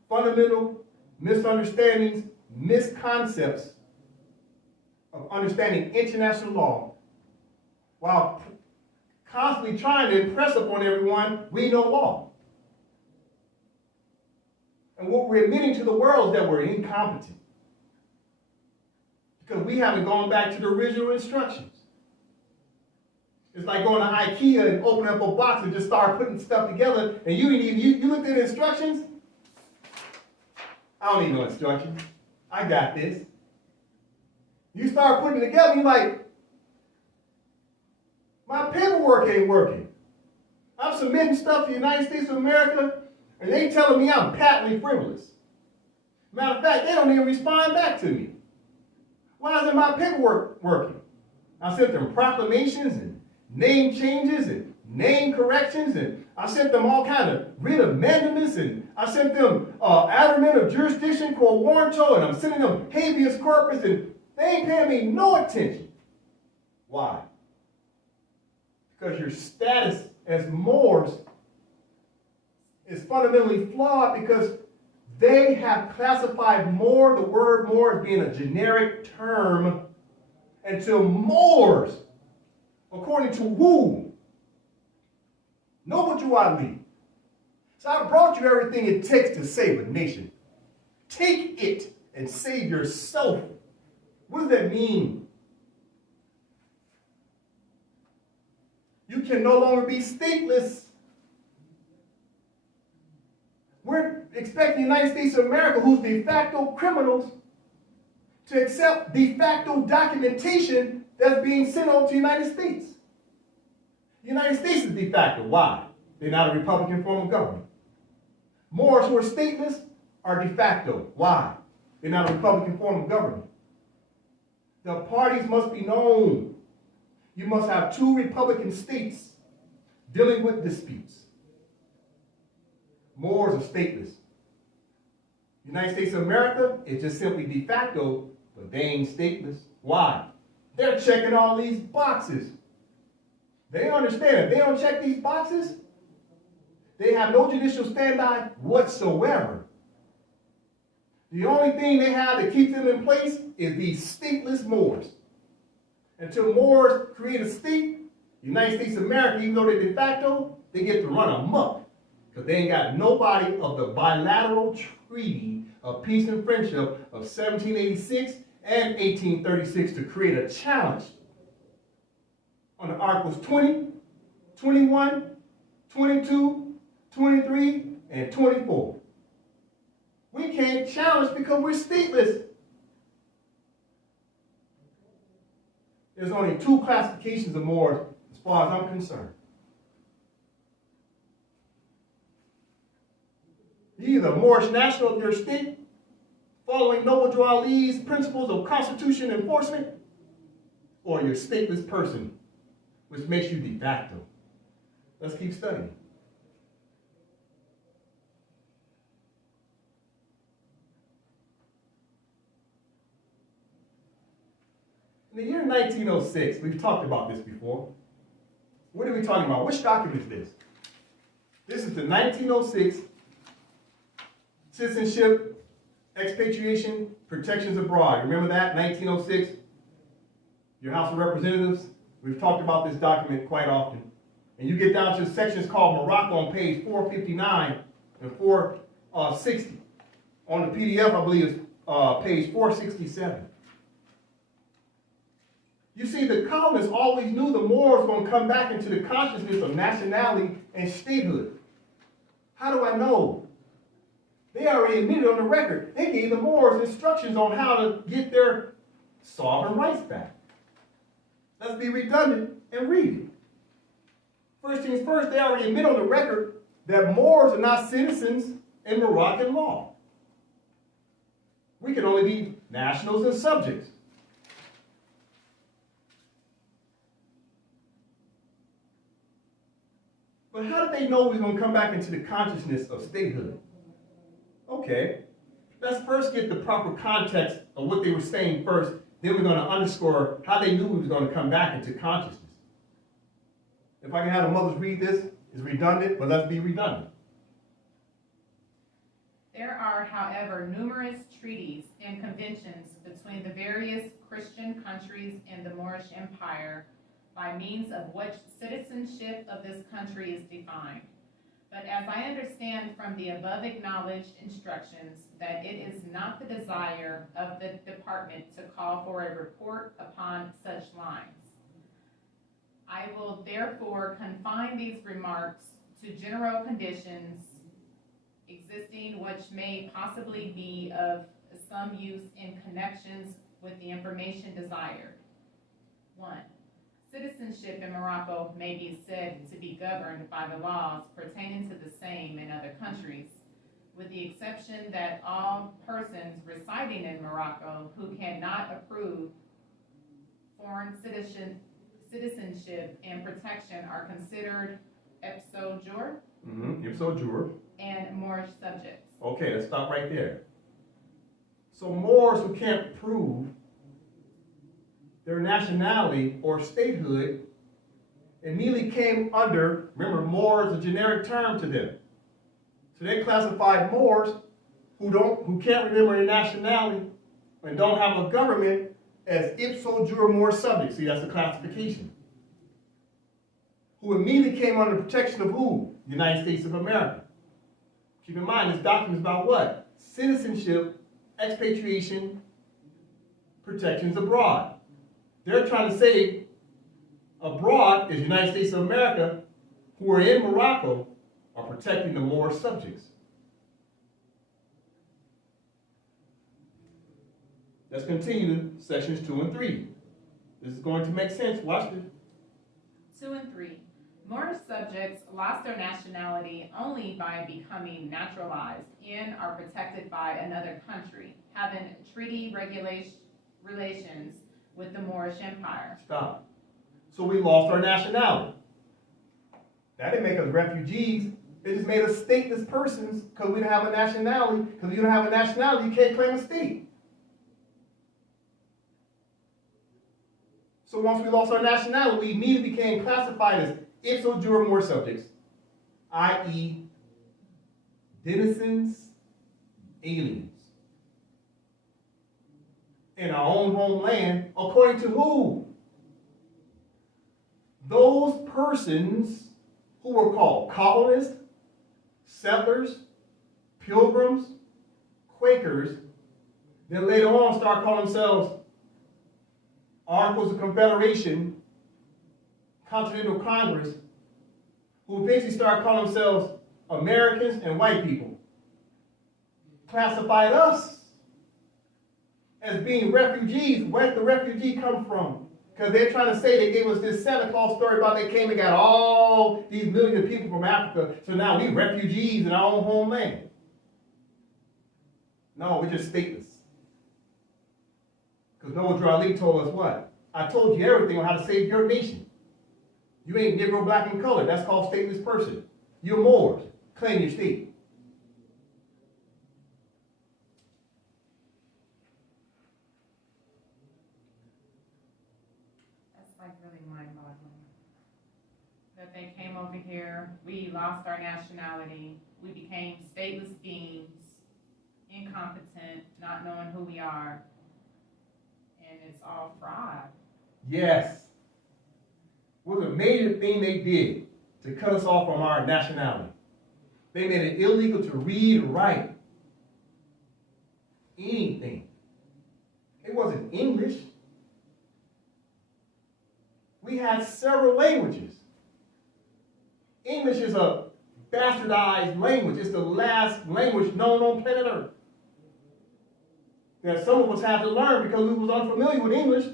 fundamental misunderstandings, misconceptions of understanding international law, while constantly trying to impress upon everyone we know law. And what we're admitting to the world is that we're incompetent, because we haven't gone back to the original instructions. It's like going to IKEA and opening up a box and just start putting stuff together, and you looked at the instructions. I don't need no instructions. I got this. You start putting it together, you're like, my paperwork ain't working. I'm submitting stuff to the United States of America, and they telling me I'm patently frivolous. Matter of fact, they don't even respond back to me. Why isn't my paperwork working? I sent them proclamations and name changes and name corrections, and I sent them all kind of writ amendments, and I sent them averment of jurisdiction quo warranto, and I'm sending them habeas corpus, and they ain't paying me no attention. Why? Because your status as Moors is fundamentally flawed, because they have classified Moor, the word Moor, as being a generic term, until Moors, according to who? Noble Ali. So I brought you everything it takes to save a nation. Take it and save yourself. What does that mean? You can no longer be stateless. We're expecting the United States of America, who's de facto criminals, to accept de facto documentation that's being sent over to the United States. The United States is de facto. Why? They're not a Republican form of government. Moors who are stateless are de facto. Why? They're not a Republican form of government. The parties must be known. You must have 2 Republican states dealing with disputes. Moors are stateless. United States of America is just simply de facto, but they ain't stateless. Why? They're checking all these boxes. They understand if they don't check these boxes, they have no judicial standby whatsoever. The only thing they have that keeps them in place is these stateless Moors. Until Moors create a state, the United States of America, even though they're de facto, they get to run amok, because they ain't got nobody of the bilateral treaty of peace and friendship of 1786 and 1836 to create a challenge on the Articles 20, 21, 22, 23, and 24. We can't challenge because we're stateless. There's only 2 classifications of Moors as far as I'm concerned. You're either a Moorish national of your state, following Noble Ali's principles of constitution enforcement, or you're a stateless person, which makes you de facto. Let's keep studying. In the year 1906, we've talked about this before. What are we talking about? Which document is this? This is the 1906 Citizenship, Expatriation, Protections Abroad. Remember that, 1906? Your House of Representatives? We've talked about this document quite often. And you get down to sections called Morocco on page 459 and 460. On the PDF, I believe it's page 467. You see, the colonists always knew the Moors were going to come back into the consciousness of nationality and statehood. How do I know? They already admitted on the record. They gave the Moors instructions on how to get their sovereign rights back. Let's be redundant and read it. First things first, they already admit on the record that Moors are not citizens in Moroccan law. We can only be nationals and subjects. But how did they know we were going to come back into the consciousness of statehood? Okay, let's first get the proper context of what they were saying first, then we're going to underscore how they knew we was going to come back into consciousness. If I can have the mothers read this, it's redundant, but let's be redundant. There are, however, numerous treaties and conventions between the various Christian countries in the Moorish Empire by means of which citizenship of this country is defined. But as I understand from the above acknowledged instructions that it is not the desire of the department to call for a report upon such lines, I will therefore confine these remarks to general conditions existing which may possibly be of some use in connections with the information desired. 1. Citizenship in Morocco may be said to be governed by the laws pertaining to the same in other countries, with the exception that all persons residing in Morocco who cannot approve foreign citizenship and protection are considered ipso jure Ipso jure. and Moorish subjects. Okay, let's stop right there. So Moors who can't prove their nationality or statehood immediately came under, remember, Moor is a generic term to them. So they classified Moors who can't remember their nationality and don't have a government as ipso jure Moor subjects. See, that's the classification. Who immediately came under the protection of who? The United States of America. Keep in mind, this document is about what? Citizenship, expatriation, protections abroad. They're trying to say abroad is the United States of America, who are in Morocco, are protecting the Moor subjects. Let's continue to sections 2 and 3. This is going to make sense. Watch this. 2 and 3. Moorish subjects lost their nationality only by becoming naturalized in or protected by another country, having treaty relations with the Moorish Empire. Stop. So we lost our nationality. That didn't make us refugees. It just made us stateless persons because we didn't have a nationality. Because if you don't have a nationality, you can't claim a state. So once we lost our nationality, we immediately became classified as ipso jure Moor subjects, i.e., denizens, aliens, in our own homeland, according to who? Those persons who were called colonists, settlers, pilgrims, Quakers, then later on start calling themselves Articles of Confederation, Continental Congress, who eventually started calling themselves Americans and white people, classified us as being refugees. Where did the refugee come from? Because they're trying to say they gave us this Santa Claus story about they came and got all these millions of people from Africa, so now we refugees in our own homeland. No, we're just stateless. Because Noah Drali told us what? I told you everything on how to save your nation. You ain't Negro, black, and colored. That's called stateless person. You're Moors. Claim your state. That's like really mind-boggling. That they came over here, we lost our nationality, we became stateless beings, incompetent, not knowing who we are, and it's all fraud. Yes. What was a major thing they did to cut us off from our nationality? They made it illegal to read or write anything. It wasn't English. We had several languages. English is a bastardized language. It's the last language known on planet Earth that some of us had to learn because we was unfamiliar with English,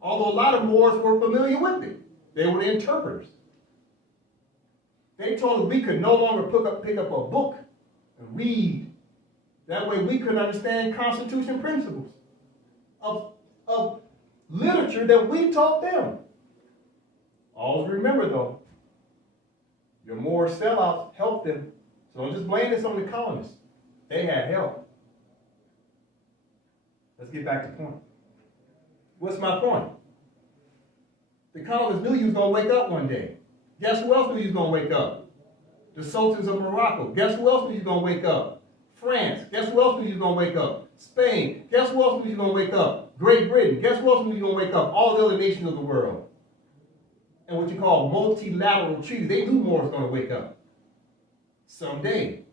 although a lot of Moors were familiar with it. They were the interpreters. They told us we could no longer pick up a book and read. That way we could understand Constitution principles of literature that we taught them. Always remember though, your Moor sellouts helped them. So don't just blame this on the colonists. They had help. Let's get back to point. What's my point? The colonists knew you was going to wake up one day. Guess who else knew you was going to wake up? The sultans of Morocco. Guess who else knew you was going to wake up? France, guess who else knew you was going to wake up? Spain, guess who else knew you was going to wake up? Great Britain, guess who else knew you was going to wake up? All the other nations of the world. And what you call multilateral treaties, they knew more was going to wake up. Someday.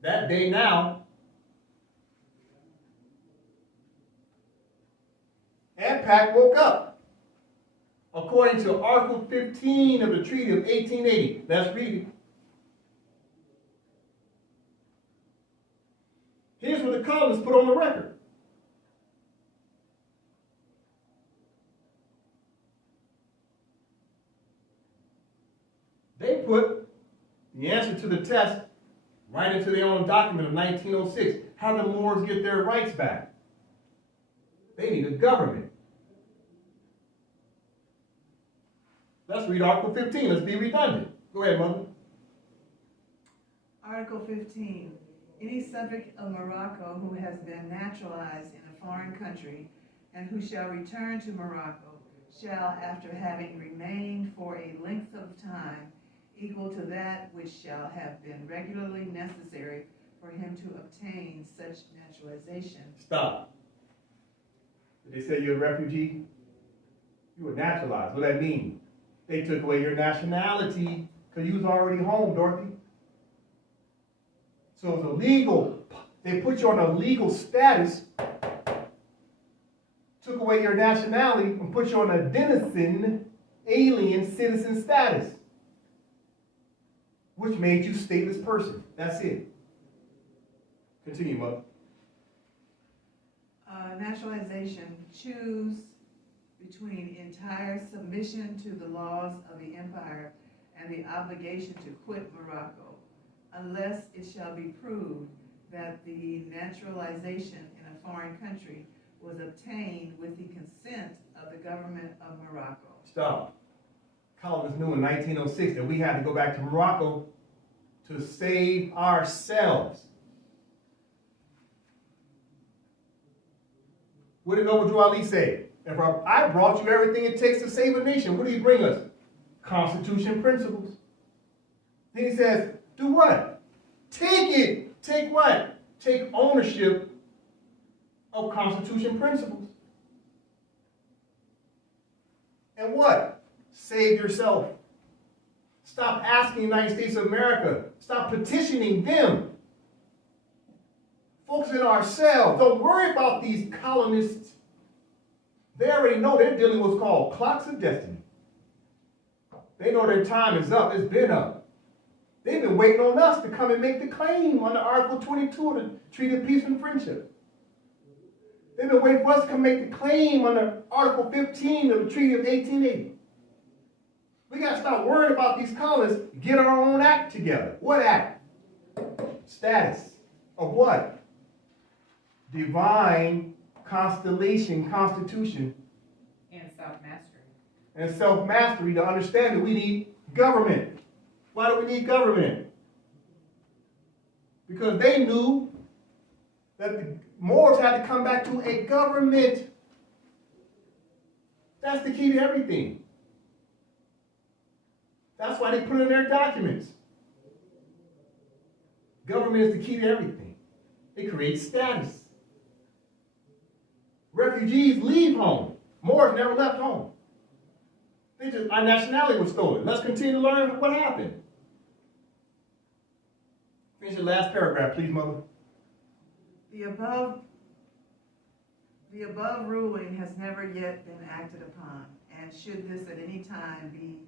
That day now, AMPAC woke up. According to Article 15 of the Treaty of 1880. Let's read it. Here's what the colonists put on the record. They put the answer to the test right into their own document of 1906. How did the Moors get their rights back? They need a government. Let's read Article 15. Let's be redundant. Go ahead, Mother. Article 15. Any subject of Morocco who has been naturalized in a foreign country and who shall return to Morocco shall, after having remained for a length of time equal to that which shall have been regularly necessary for him to obtain such naturalization. Stop. Did they say you're a refugee? You were naturalized. What does that mean? They took away your nationality because you was already home, Dorothy. So it's illegal. They put you on a legal status, took away your nationality, and put you on a denizen, alien citizen status, which made you stateless person. That's it. Continue, Mother. Naturalization. Choose between entire submission to the laws of the empire and the obligation to quit Morocco, unless it shall be proved that the naturalization in a foreign country was obtained with the consent of the government of Morocco. Stop. Colonists knew in 1906 that we had to go back to Morocco to save ourselves. What did Noble Drew Ali say? If I brought you everything it takes to save a nation, what do you bring us? Constitution principles. Then he says, do what? Take it. Take what? Take ownership of Constitution principles. And what? Save yourself. Stop asking the United States of America. Stop petitioning them. Focus on ourselves. Don't worry about these colonists. They already know they're dealing with what's called clocks of destiny. They know their time is up. It's been up. They've been waiting on us to come and make the claim under Article 22 of the Treaty of Peace and Friendship. They've been waiting for us to come make the claim under Article 15 of the Treaty of 1880. We got to stop worrying about these colonists. Get our own act together. What act? Status. Of what? Divine constellation, constitution. And self-mastery. And self-mastery to understand that we need government. Why do we need government? Because they knew that the Moors had to come back to a government. That's the key to everything. That's why they put it in their documents. Government is the key to everything. It creates status. Refugees leave home. Moors never left home. Our nationality was stolen. Let's continue to learn what happened. Finish your last paragraph, please, Mother. The above ruling has never yet been acted upon, and should this at any time be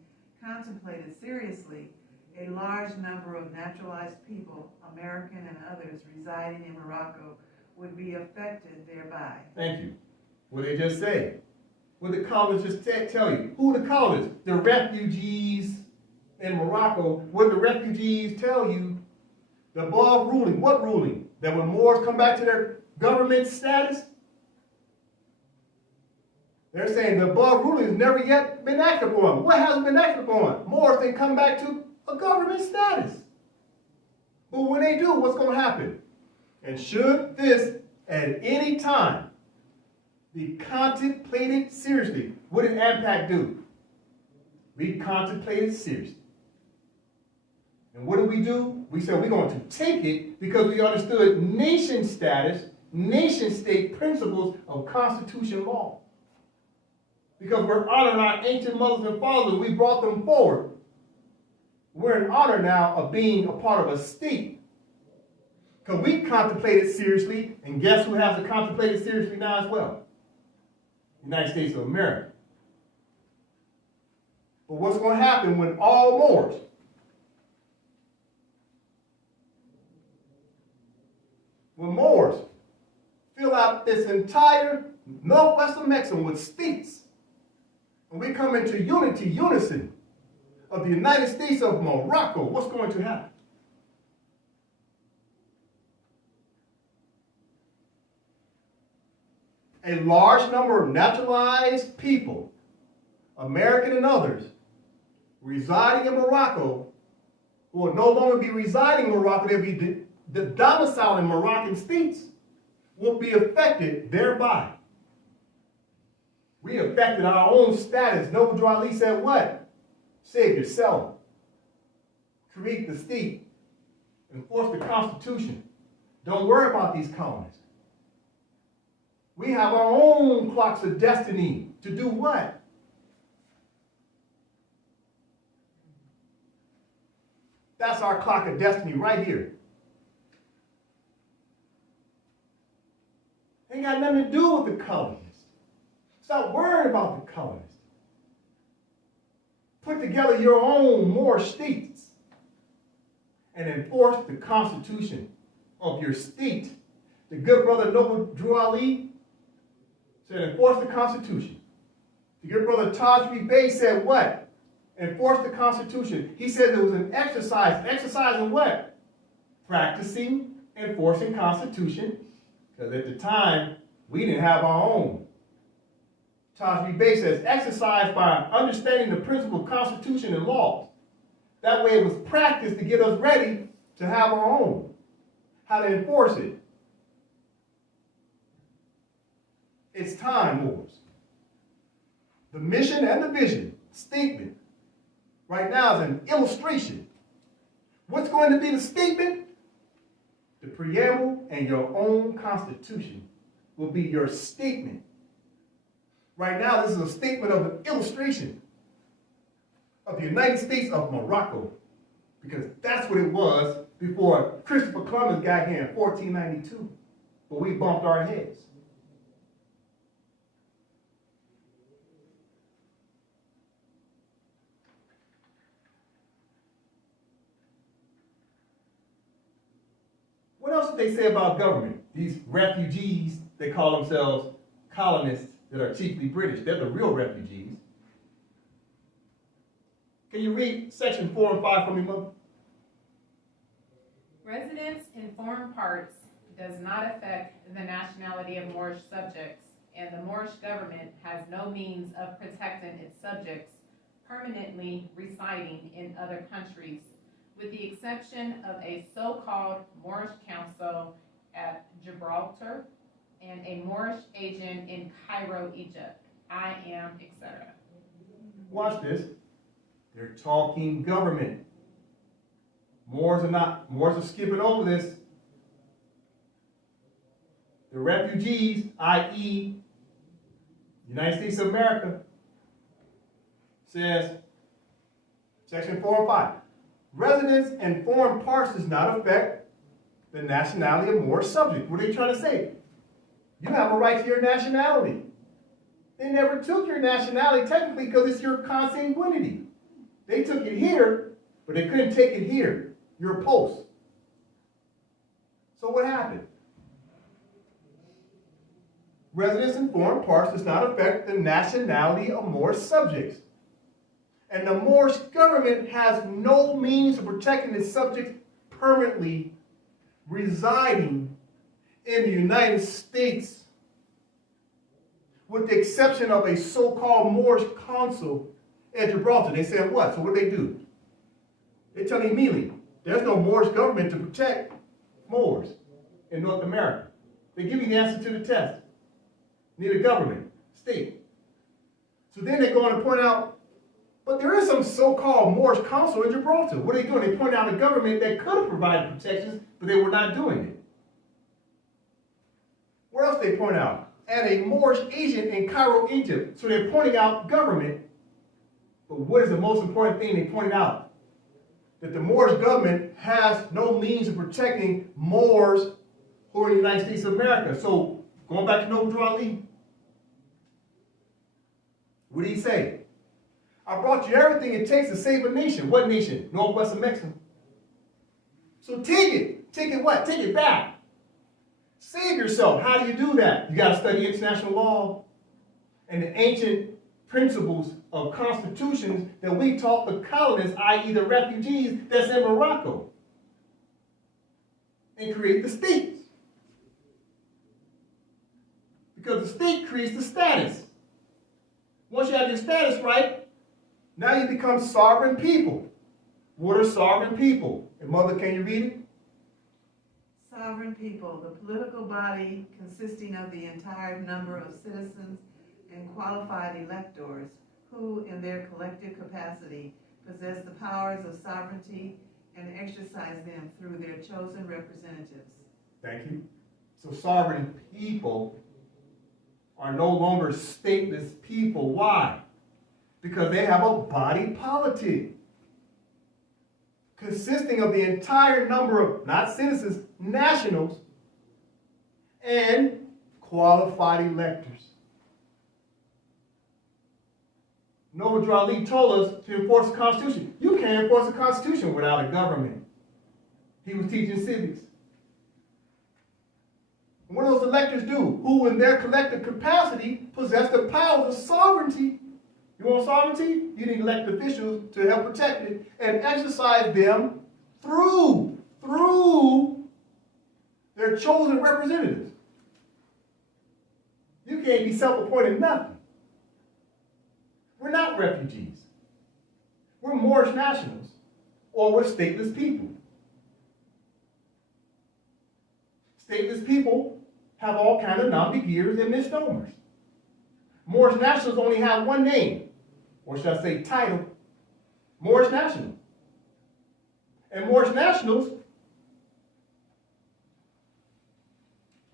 contemplated seriously, a large number of naturalized people, American and others, residing in Morocco would be affected thereby. Thank you. What did they just say? What did the colonists just tell you? Who are the colonists? The refugees in Morocco. What did the refugees tell you? The above ruling. What ruling? That when Moors come back to their government status? They're saying the above ruling has never yet been acted upon. What hasn't been acted upon? Moors, they come back to a government status. But when they do, what's going to happen? And should this at any time be contemplated seriously, what did AMPAC do? We contemplated seriously. And what do? We said we're going to take it because we understood nation status, nation state principles of Constitution law. Because we're honoring our ancient mothers and fathers, we brought them forward. We're in honor now of being a part of a state. Because we contemplate it seriously, and guess who has to contemplate it seriously now as well? United States of America. But what's going to happen when all Moors, fill out this entire northwestern Mexico with states, and we come into unison of the United States of Morocco, what's going to happen? A large number of naturalized people, American and others, residing in Morocco, who will no longer be residing in Morocco, they'll be the domicile in Moroccan states, will be affected thereby. We affected our own status. Noble Drew Ali said what? Save yourself. Create the state. Enforce the Constitution. Don't worry about these colonists. We have our own clocks of destiny to do what? That's our clock of destiny right here. Ain't got nothing to do with the colonists. Stop worrying about the colonists. Put together your own more states and enforce the Constitution of your state. The good brother Noble Drew Ali said, enforce the Constitution. The good brother Tajri Bey said what? Enforce the Constitution. He said it was an exercise. Exercise in what? Practicing, enforcing Constitution. Because at the time, we didn't have our own. Tajri Bey says, exercise by understanding the principle of Constitution and laws. That way it was practiced to get us ready to have our own. How to enforce it. It's time, Moors. The mission and the vision statement right now is an illustration. What's going to be the statement? The preamble and your own Constitution will be your statement. Right now, this is a statement of an illustration of the United States of Morocco, because that's what it was before Christopher Columbus got here in 1492. But we bumped our heads. What else did they say about government? These refugees, they call themselves colonists that are chiefly British. They're the real refugees. Can you read section 4 and 5 for me, Mother? Residence in foreign parts does not affect the nationality of Moorish subjects, and the Moorish government has no means of protecting its subjects permanently residing in other countries, with the exception of a so-called Moorish council at Gibraltar and a Moorish agent in Cairo, Egypt. I am, etc. Watch this. They're talking government. Moors are skipping over this. The refugees, i.e., United States of America, says, section 4 and 5, residence in foreign parts does not affect the nationality of Moorish subjects. What are they trying to say? You have a right to your nationality. They never took your nationality technically because it's your consanguinity. They took it here, but they couldn't take it here, your post. So what happened? Residence in foreign parts does not affect the nationality of Moorish subjects. And the Moorish government has no means of protecting its subjects permanently residing in the United States, with the exception of a so-called Moorish consul at Gibraltar. They said what? So what do? They tell you immediately, there's no Moorish government to protect Moors in North America. They give you the answer to the test. You need a government, state. So then they go on to point out But there is some so-called Moorish council in Gibraltar. What are they doing? They point out a government that could have provided protections, but they were not doing it. Where else they point out? And a Moorish agent in Cairo, Egypt. So they're pointing out government. But what is the most important thing they pointed out? That the Moorish government has no means of protecting Moors who are in the United States of America. So going back to Noble Ali, what did he say? I brought you everything it takes to save a nation. What nation? Northwestern Mexico. So take it. Take it what? Take it back. Save yourself. How do you do that? You got to study international law and the ancient principles of constitutions that we taught the colonists, i.e. the refugees that's in Morocco, and create the states. Because the state creates the status. Once you have your status right, now you become sovereign people. What are sovereign people? And Mother, can you read it? Sovereign people, the political body consisting of the entire number of citizens and qualified electors who, in their collective capacity, possess the powers of sovereignty and exercise them through their chosen representatives. Thank you. So sovereign people are no longer stateless people. Why? Because they have a body politic consisting of the entire number of, not citizens, nationals, and qualified electors. Noble Ali told us to enforce the Constitution. You can't enforce the Constitution without a government. He was teaching civics. And what do those electors do? Who, in their collective capacity, possess the powers of sovereignty. You want sovereignty? You need elected officials to help protect it and exercise them through their chosen representatives. You can't be self-appointed nothing. We're not refugees. We're Moorish nationals, or we're stateless people. Stateless people have all kinds of non-begeers and misnomers. Moorish nationals only have one name, or should I say title, Moorish national. And Moorish nationals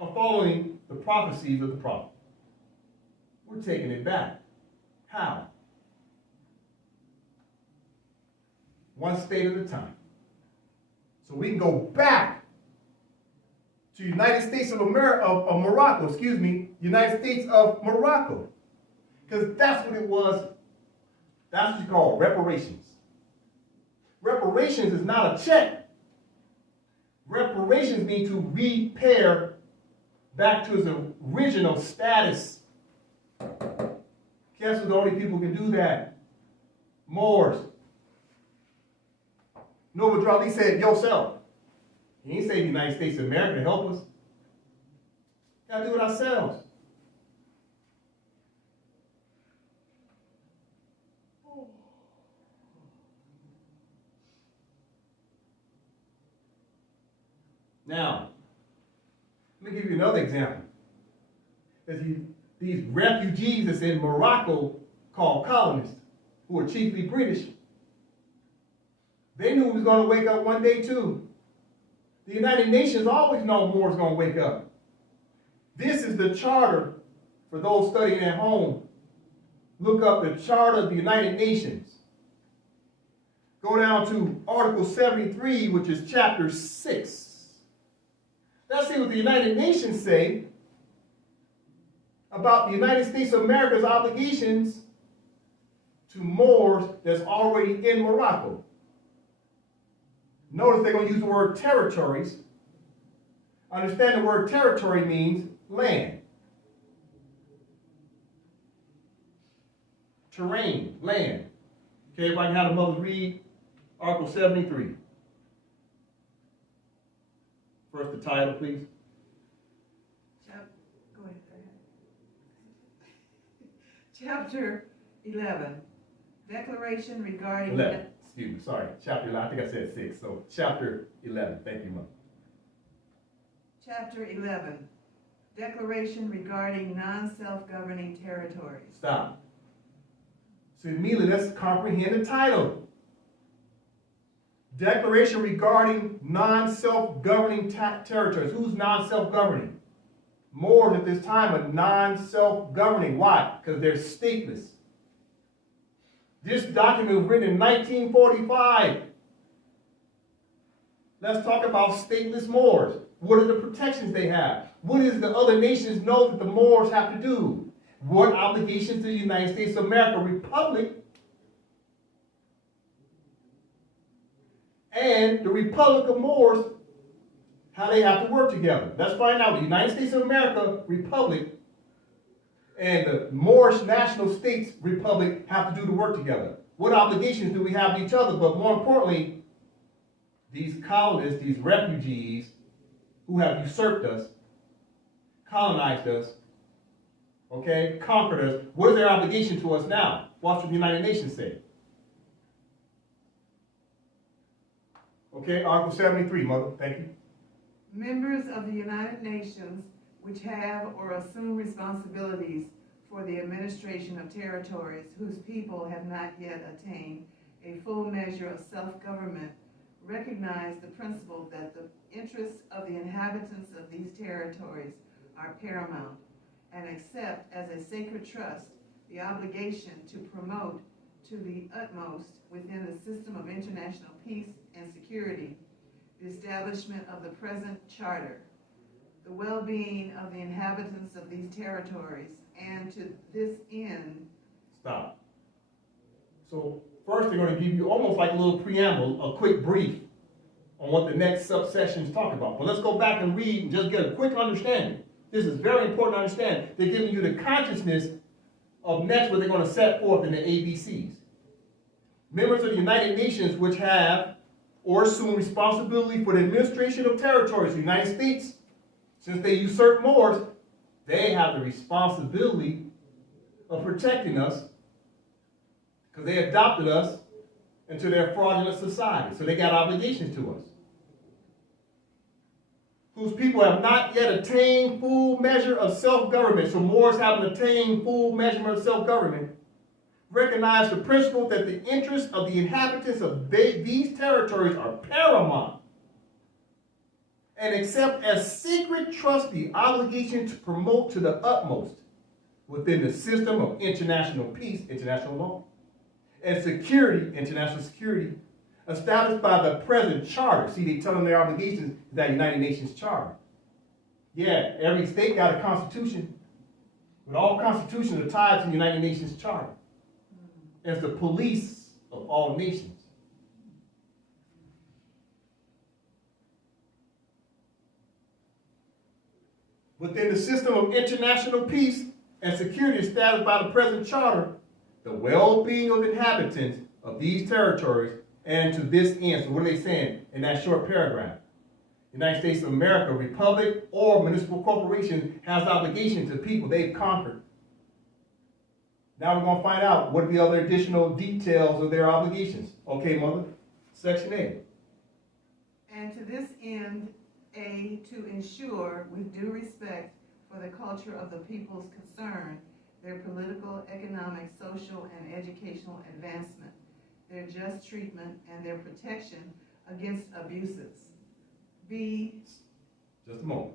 are following the prophecies of the prophet. We're taking it back. How? One state at a time. So we can go back to United States of America, of Morocco, United States of Morocco. Because that's what it was. That's what you call reparations. Reparations is not a check. Reparations mean to repair back to its original status. Guess who the only people who can do that? Moors. Noble Ali said, yourself. He didn't say the United States of America to help us. We gotta do it ourselves. Now, let me give you another example. These refugees that's in Morocco called colonists, who are chiefly British, they knew we was going to wake up one day too. The United Nations always know more is going to wake up. This is the charter for those studying at home. Look up the Charter of the United Nations. Go down to Article 73, which is Chapter 6. Let's see what the United Nations say about the United States of America's obligations to Moors that's already in Morocco. Notice they're going to use the word territories. Understand the word territory means land. Terrain, land. Okay, everybody have the mothers read Article 73. First the title, please. Go ahead. Chapter 11. Declaration regarding... 11. Excuse me, sorry. Chapter 11. I think I said 6. So chapter 11. Thank you, Mother. Chapter 11. Declaration regarding non-self-governing territories. Stop. So immediately let's comprehend the title. Declaration regarding non-self-governing territories. Who's non-self-governing? Moors at this time are non-self-governing. Why? Because they're stateless. This document was written in 1945. Let's talk about stateless Moors. What are the protections they have? What does the other nations know that the Moors have to do? What obligations to the United States of America, Republic, and the Republic of Moors, how they have to work together. Let's find out. The United States of America, Republic, and the Moorish National States, Republic, have to do the work together. What obligations do we have to each other? But more importantly, these colonists, these refugees, who have usurped us, colonized us, okay, conquered us, what is their obligation to us now? Watch what the United Nations say. Okay, Article 73, Mother, thank you. Members of the United Nations which have or assume responsibilities for the administration of territories whose people have not yet attained a full measure of self-government recognize the principle that the interests of the inhabitants of these territories are paramount, and accept as a sacred trust the obligation to promote to the utmost within the system of international peace and security the establishment of the present charter, the well-being of the inhabitants of these territories, and to this end. Stop. So first they're going to give you almost like a little preamble, a quick brief on what the next subsections talk about. But let's go back and read and just get a quick understanding. This is very important to understand. They're giving you the consciousness of next what they're going to set forth in the ABCs. Members of the United Nations which have or assume responsibility for the administration of territories, the United States, since they usurped Moors, they have the responsibility of protecting us because they adopted us into their fraudulent society. So they got obligations to us. Whose people have not yet attained full measure of self-government. So Moors haven't attained full measurement of self-government. Recognize the principle that the interests of the inhabitants of these territories are paramount, and accept as secret trust the obligation to promote to the utmost within the system of international peace, international law, and security, international security, established by the present charter. See, they tell them their obligations is that United Nations charter. Yeah, every state got a constitution, but all constitutions are tied to the United Nations charter as the police of all nations. Within the system of international peace and security established by the present charter, the well-being of inhabitants of these territories, and to this end. So what are they saying in that short paragraph? United States of America, Republic, or municipal corporation has obligation to people they've conquered. Now we're going to find out what are the other additional details of their obligations. Okay, Mother? Section A. And to this end, A, to ensure with due respect for the culture of the peoples concerned, their political, economic, social, and educational advancement, their just treatment, and their protection against abuses. B. Just a moment.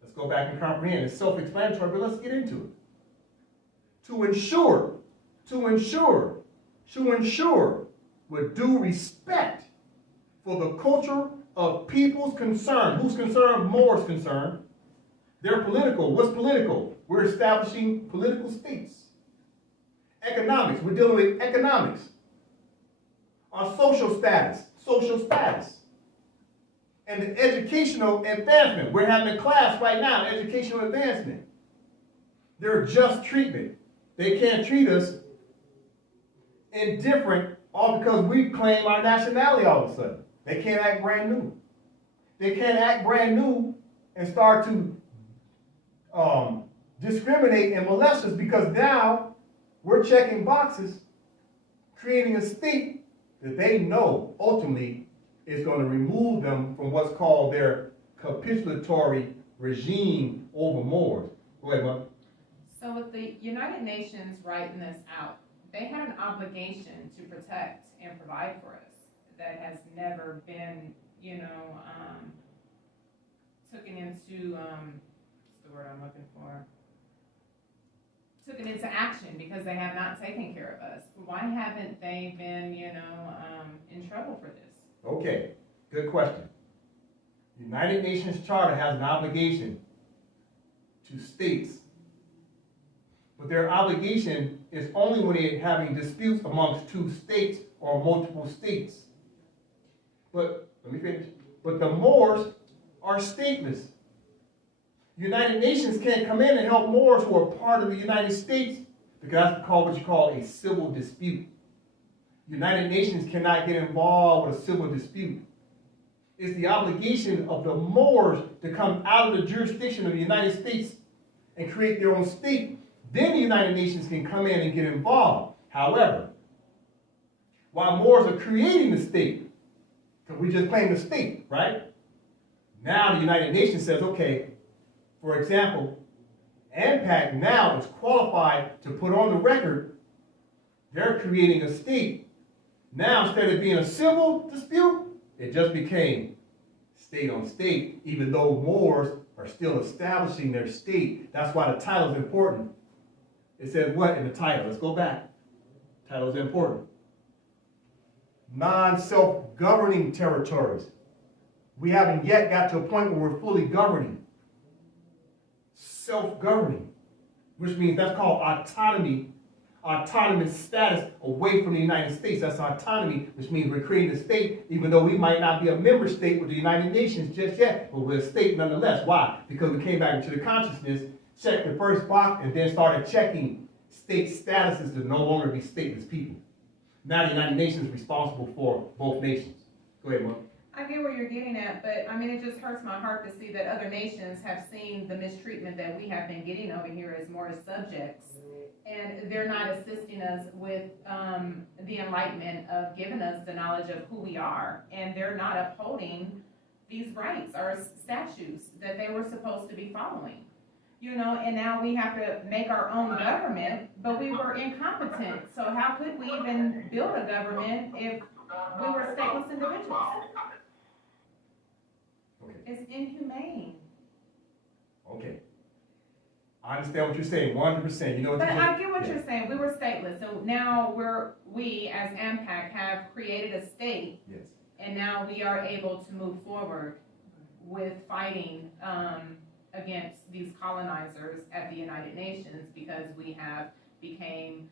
Let's go back and comprehend. It's self-explanatory, but let's get into it. To ensure with due respect for the culture of people's concerned. Who's concerned? Moors concerned. They're political. What's political? We're establishing political states. Economics. We're dealing with economics. Our social status. And the educational advancement. We're having a class right now, educational advancement. Their just treatment. They can't treat us indifferent all because we claim our nationality all of a sudden. They can't act brand new. They can't act brand new and start to discriminate and molest us because now we're checking boxes, creating a state that they know ultimately is going to remove them from what's called their capitulatory regime over Moors. Go ahead, Mother. So with the United Nations writing this out, obligation to protect and provide for us that has never been, taken into, what's the word I'm looking for? Taken into action because they have not taken care of us. Why haven't they been, in trouble for this? Okay, good question. The United Nations Charter has an obligation to states, but their obligation is only when they're having disputes amongst two states or multiple states. But, let me finish. But the Moors are stateless. United Nations can't come in and help Moors who are part of the United States because that's called what you call a civil dispute. United Nations cannot get involved with a civil dispute. It's the obligation of the Moors to come out of the jurisdiction of the United States and create their own state. Then the United Nations can come in and get involved. However, while Moors are creating the state, because we just claimed the state, right? Now the United Nations says, okay, for example, AMPAC now is qualified to put on the record they're creating a state. Now, instead of being a civil dispute, it just became state on state, even though Moors are still establishing their state. That's why the title is important. It says what in the title? Let's go back. Title is important. Non-self-governing territories. We haven't yet got to a point where we're fully governing. Self-governing, which means that's called autonomy, autonomous status away from the United States. That's autonomy, which means we're creating a state, even though we might not be a member state with the United Nations just yet, but we're a state nonetheless. Why? Because we came back into the consciousness, checked the first box, and then started checking state statuses to no longer be stateless people. Now the United Nations is responsible for both nations. Go ahead, Mark. I get where you're getting at, but I mean, it just hurts my heart to see that other nations have seen the mistreatment that we have been getting over here as more subjects, and they're not assisting us with the enlightenment of giving us the knowledge of who we are, and they're not upholding these rights or statutes that they were supposed to be following. And now we have to make our own government, but we were incompetent. So how could we even build a government if we were stateless individuals? Okay. It's inhumane. Okay. I understand what you're saying, 100%. You know what But you're I get what you're saying. We were stateless. So now we as AMPAC have created a state. Yes. And now we are able to move forward with fighting against these colonizers at the United Nations because we have became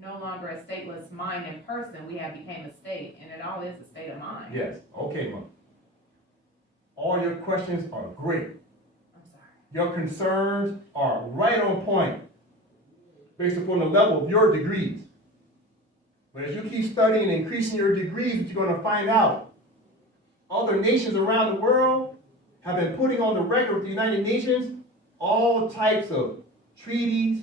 no longer a stateless mind and person. We have became a state, and it all is a state of mind. Yes. Okay, Mom. All your questions are great. I'm sorry. Your concerns are right on point based upon the level of your degrees. But as you keep studying and increasing your degrees, you're going to find out other nations around the world have been putting on the record with the United Nations all types of treaties,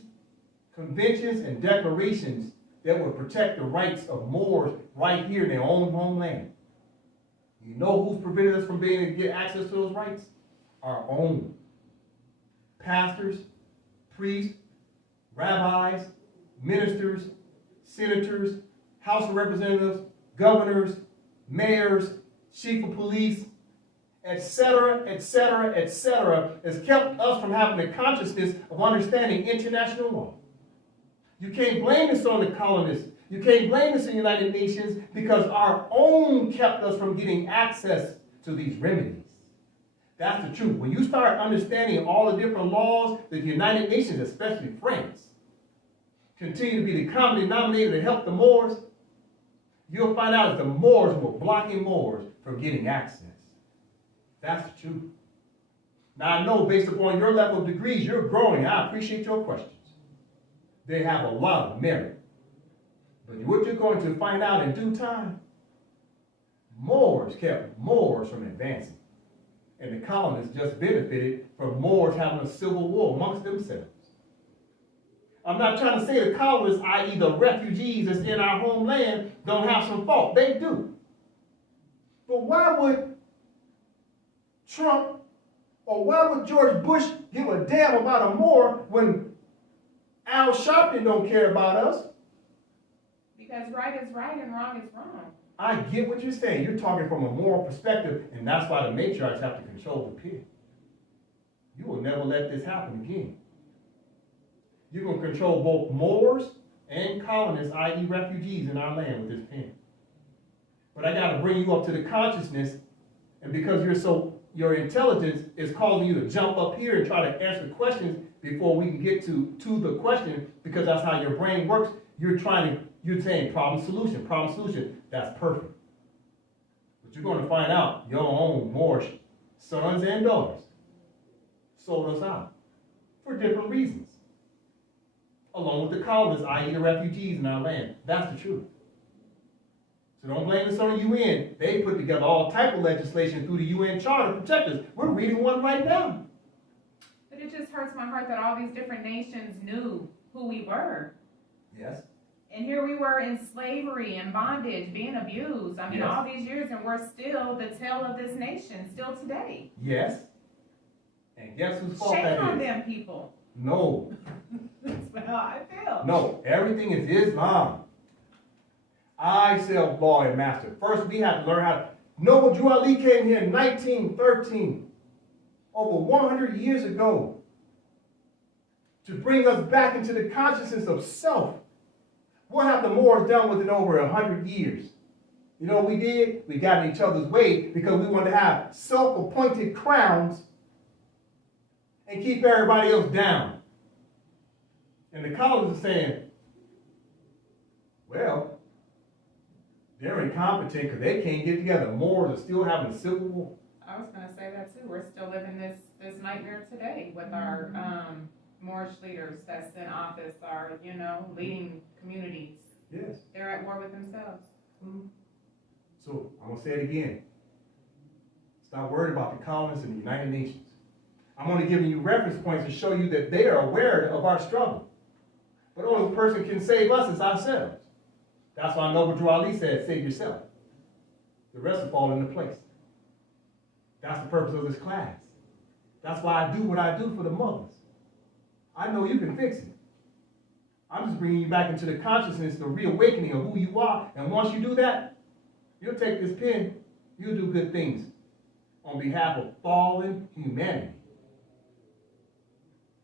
conventions, and declarations that will protect the rights of Moors right here in their own homeland. You know who's prevented us from being able to get access to those rights? Our own pastors, priests, rabbis, ministers, senators, House of Representatives, governors, mayors, chief of police, etc., etc., etc., has kept us from having the consciousness of understanding international law. You can't blame this on the colonists. You can't blame this on the United Nations because our own kept us from getting access to these remedies. That's the truth. When you start understanding all the different laws that the United Nations, especially France, continue to be the common denominator to help the Moors, you'll find out that the Moors were blocking Moors from getting access. That's the truth. Now, I know based upon your level of degrees, you're growing. I appreciate your questions. They have a lot of merit. But what you're going to find out in due time, Moors kept Moors from advancing. And the colonists just benefited from Moors having a civil war amongst themselves. I'm not trying to say the colonists, i.e. the refugees that's in our homeland, don't have some fault. They do. But why would Trump or why would George Bush give a damn about a Moor when Al Sharpton don't care about us. Because right is right and wrong is wrong. I get what you're saying. You're talking from a moral perspective, and that's why the matriarchs have to control the pen. You will never let this happen again. You're going to control both Moors and colonists, i.e. refugees in our land with this pen. But I got to bring you up to the consciousness, and because your intelligence is causing you to jump up here and try to answer questions before we can get to the question, because that's how your brain works. You're saying problem solution. That's perfect. But you're going to find out your own Moorish sons and daughters sold us out for different reasons, along with the colonists, i.e. the refugees in our land. That's the truth. So don't blame this on the UN. They put together all type of legislation through the UN Charter to protect us. We're reading one right now. But it just hurts my heart that all these different nations knew who we were. Yes. And here we were in slavery and bondage, being abused. I mean, Yes. all these years, and we're still the tail of this nation, still today. Yes. And guess whose fault Shame that on is? them people. No. That's how I feel. No. Everything is Islam. I self-law and master. First, we have to learn how to. Noble Drew Ali came here in 1913, over 100 years ago, to bring us back into the consciousness of self. What have the Moors done with it over 100 years? You know what we did? We got in each other's way because we wanted to have self-appointed crowns and keep everybody else down. And the colonists are saying, well, they're incompetent because they can't get together. Moors are still having a civil war. I was going to say that too. We're still living this nightmare today with our Moorish leaders that's in office, are, leading communities. Yes. They're at war with themselves. Mm-hmm. So I'm going to say it again. Stop worried about the colonists and the United Nations. I'm only giving you reference points to show you that they are aware of our struggle. But the only person who can save us is ourselves. That's why Noble Drew Ali said, save yourself. The rest will fall into place. That's the purpose of this class. That's why I do what I do for the mothers. I know you can fix it. I'm just bringing you back into the consciousness, the reawakening of who you are. And once you do that, you'll take this pen, you'll do good things on behalf of fallen humanity.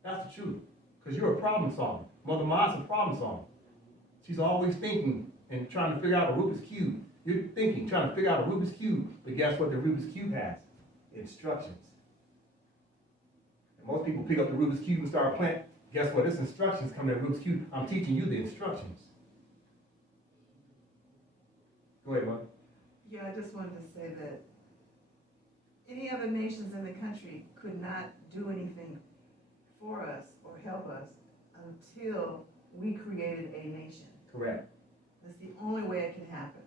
That's the truth. Because you're a problem solver. Mother Ma's a problem solver. She's always thinking and trying to figure out a Rubik's Cube. You're thinking, trying to figure out a Rubik's Cube. But guess what the Rubik's Cube has? Instructions. And most people pick up the Rubik's Cube and start playing. Guess what? This instructions come to the Rubik's Cube. I'm teaching you the instructions. Go ahead, Mother. Yeah, I just wanted to say that any other nations in the country could not do anything for us or help us until we created a nation. Correct. That's the only way it can happen.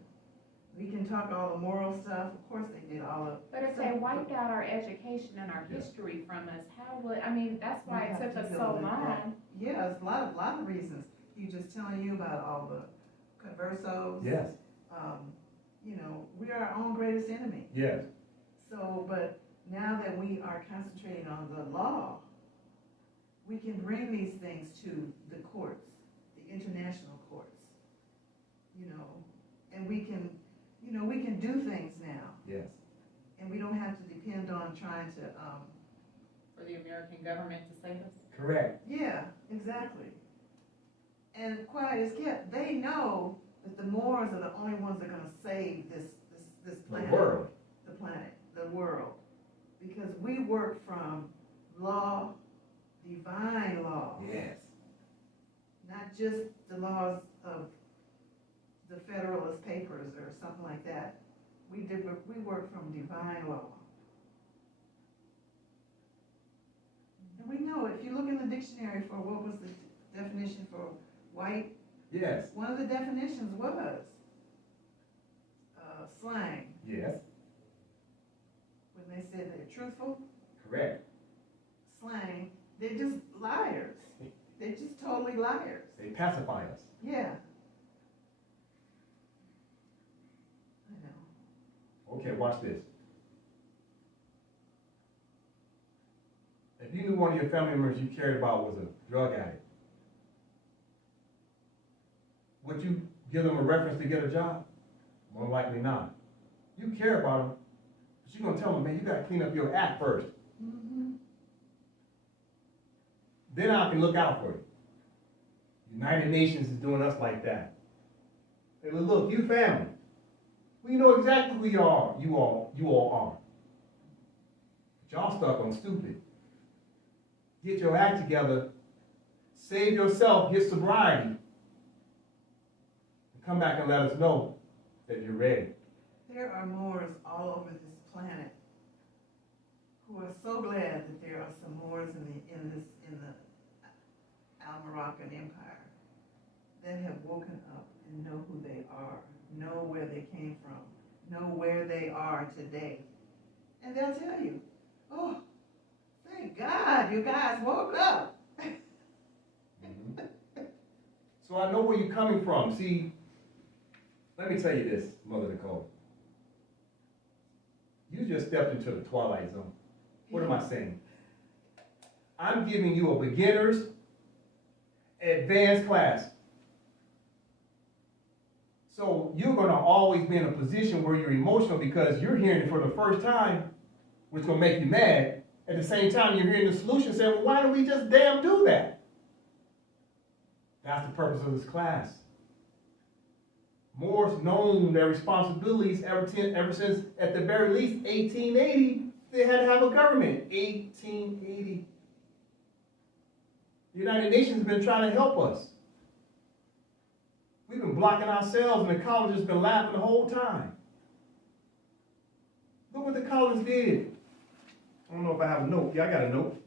We can talk all the moral stuff, of course they did all of. But if they wiped out our education and our history from us, that's why it took us so long. Yeah, it's a lot of reasons. He's just telling you about all the conversos. Yes. We are our own greatest enemy. Yes. So, but now that we are concentrating on the law, we can bring these things to the courts, the international courts, and we can do things now. Yes. And we don't have to depend on trying to, For the American government to save us? Correct. yeah, exactly. And quiet as kept, they know that the Moors are the only ones that are gonna save this planet. The world. The planet, the world. Because we work from law, divine law. Yes. Not just the laws of the Federalist Papers or something like that. We work from divine law. And we know, if you look in the dictionary for what was the definition for white, Yes. one of the definitions was slang. Yes. When they said they're truthful, Correct. slang, they're just liars. They're just totally liars. They pacify us. Yeah. I know. Okay, watch this. If you knew one of your family members you cared about was a drug addict, Would you give them a reference to get a job? More likely not. You care about them, but you're gonna tell them, man, you gotta clean up your act first. Mm-hmm. Then I can look out for you. United Nations is doing us like that. They look, you family. We know exactly who you all are. But y'all stuck on stupid. Get your act together, save yourself, get sobriety, and come back and let us know that you're ready. There are Moors all over this planet who are so glad that there are some Moors in the Al-Moroccan Empire that have woken up and know who they are, know where they came from, know where they are today. And they'll tell you, oh, thank God you guys woke up. Mm-hmm. So I know where you're coming from. See, let me tell you this, Mother Nicole. You just stepped into the twilight zone. What am I saying? I'm giving you a beginner's advanced class. So you're going to always be in a position where you're emotional because you're hearing it for the first time, which is going to make you mad. At the same time, you're hearing the solution saying, well, why don't we just damn do that? That's the purpose of this class. Moors known their responsibilities ever since, at the very least, 1880, they had to have a government. 1880. The United Nations has been trying to help us. We've been blocking ourselves, and the college has been laughing the whole time. Look what the college did. I don't know if I have a note. Yeah, I got a note.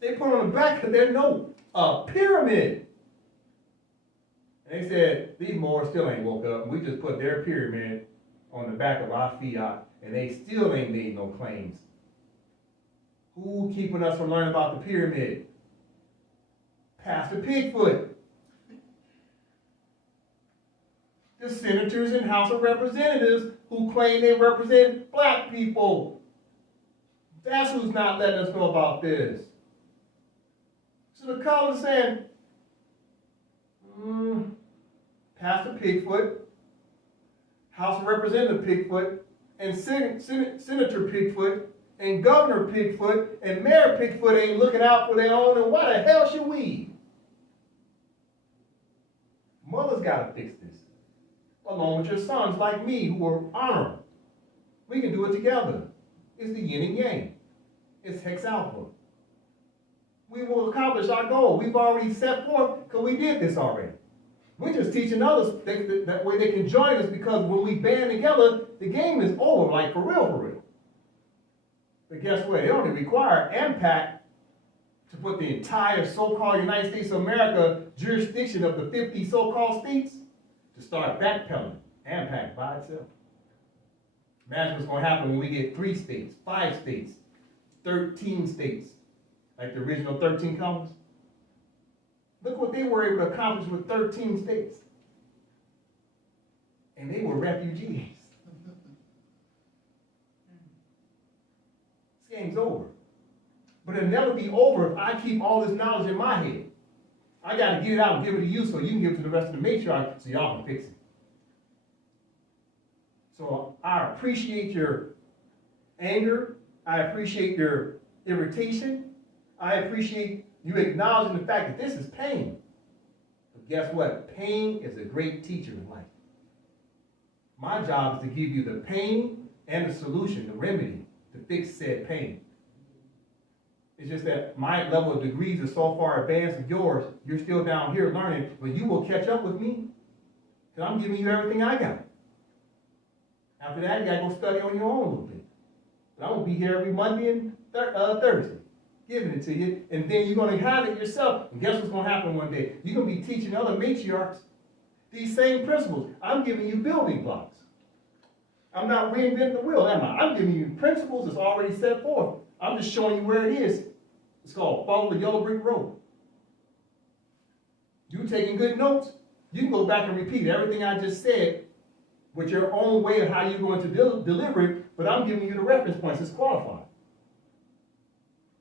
They put on the back of their note a pyramid. And they said, these Moors still ain't woke up. We just put their pyramid on the back of our fiat, and they still ain't made no claims. Who keeping us from learning about the pyramid? Pastor Pigfoot. The senators and House of Representatives who claim they represent black people. That's who's not letting us know about this. So the college is saying, Pastor Pigfoot, House of Representative Pigfoot, and Senator Pigfoot, and Governor Pigfoot, and Mayor Pigfoot ain't looking out for their own, and why the hell should we? Mother's got to fix this, along with your sons like me who are honorable. We can do it together. It's the yin and yang. It's hex alpha. We will accomplish our goal. We've already set forth because we did this already. We're just teaching others that way they can join us, because when we band together, the game is over, like for real, for real. But guess what? They only require AMPAC to put the entire so-called United States of America jurisdiction of the 50 so-called states to start backpedaling. AMPAC by itself. Imagine what's going to happen when we get 3 states, 5 states, 13 states, like the original 13 colonies. Look what they were able to accomplish with 13 states. And they were refugees. This game's over. But it'll never be over if I keep all this knowledge in my head. I got to get it out and give it to you so you can give it to the rest of the matriarch so y'all can fix it. So I appreciate your anger. I appreciate your irritation. I appreciate you acknowledging the fact that this is pain. But guess what? Pain is a great teacher in life. My job is to give you the pain and the solution, the remedy, to fix said pain. It's just that my level of degrees is so far advanced of yours, you're still down here learning, but you will catch up with me. Because I'm giving you everything I got. After that, you got to go study on your own a little bit. But I'm going to be here every Monday and Thursday, giving it to you, and then you're going to have it yourself. And guess what's going to happen one day? You're going to be teaching other matriarchs these same principles. I'm giving you building blocks. I'm not reinventing the wheel, am I? I'm giving you principles that's already set forth. I'm just showing you where it is. It's called follow the yellow brick road. You taking good notes? You can go back and repeat everything I just said with your own way of how you're going to deliver it, but I'm giving you the reference points. It's qualified.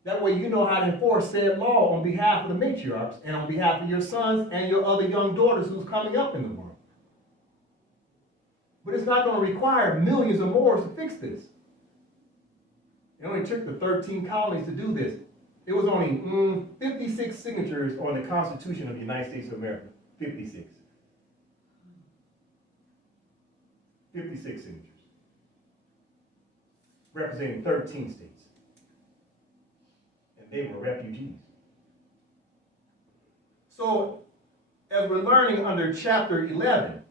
That way you know how to enforce said law on behalf of the matriarchs and on behalf of your sons and your other young daughters who's coming up in the world. But it's not going to require millions of more to fix this. It only took the 13 colonies to do this. It was only 56 signatures on the Constitution of the United States of America. 56. 56 signatures. Representing 13 states. And they were refugees. So, as we're learning under chapter 11,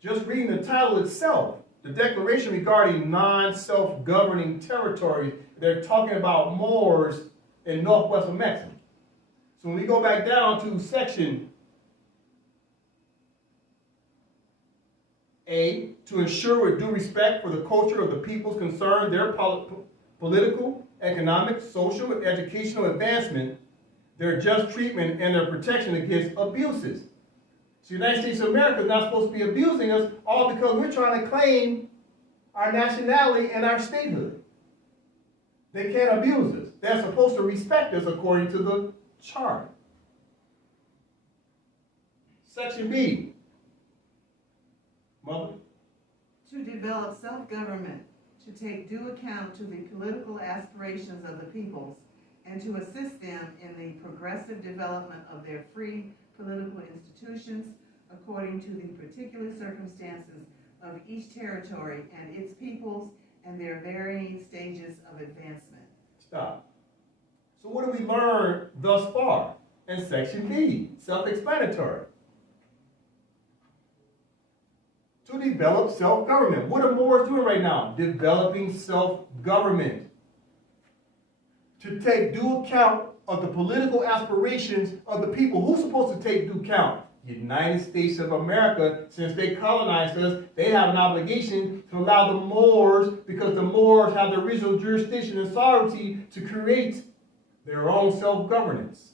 just reading the title itself, the declaration regarding non-self-governing territories, they're talking about Moors in northwest of Mexico. So when we go back down to section A, to ensure with due respect for the culture of the peoples concerned, their political, economic, social, and educational advancement, their just treatment, and their protection against abuses. So the United States of America is not supposed to be abusing us, all because we're trying to claim our nationality and our statehood. They can't abuse us. They're supposed to respect us according to the charter. Section B. Mother? To develop self-government, to take due account to the political aspirations of the peoples, and to assist them in the progressive development of their free political institutions according to the particular circumstances of each territory and its peoples and their varying stages of advancement. Stop. So what do we learn thus far? In section B, self-explanatory. To develop self-government. What are Moors doing right now? Developing self-government. To take due account of the political aspirations of the people. Who's supposed to take due account? The United States of America. Since they colonized us, they have an obligation to allow the Moors, because the Moors have the original jurisdiction and sovereignty to create their own self-governance.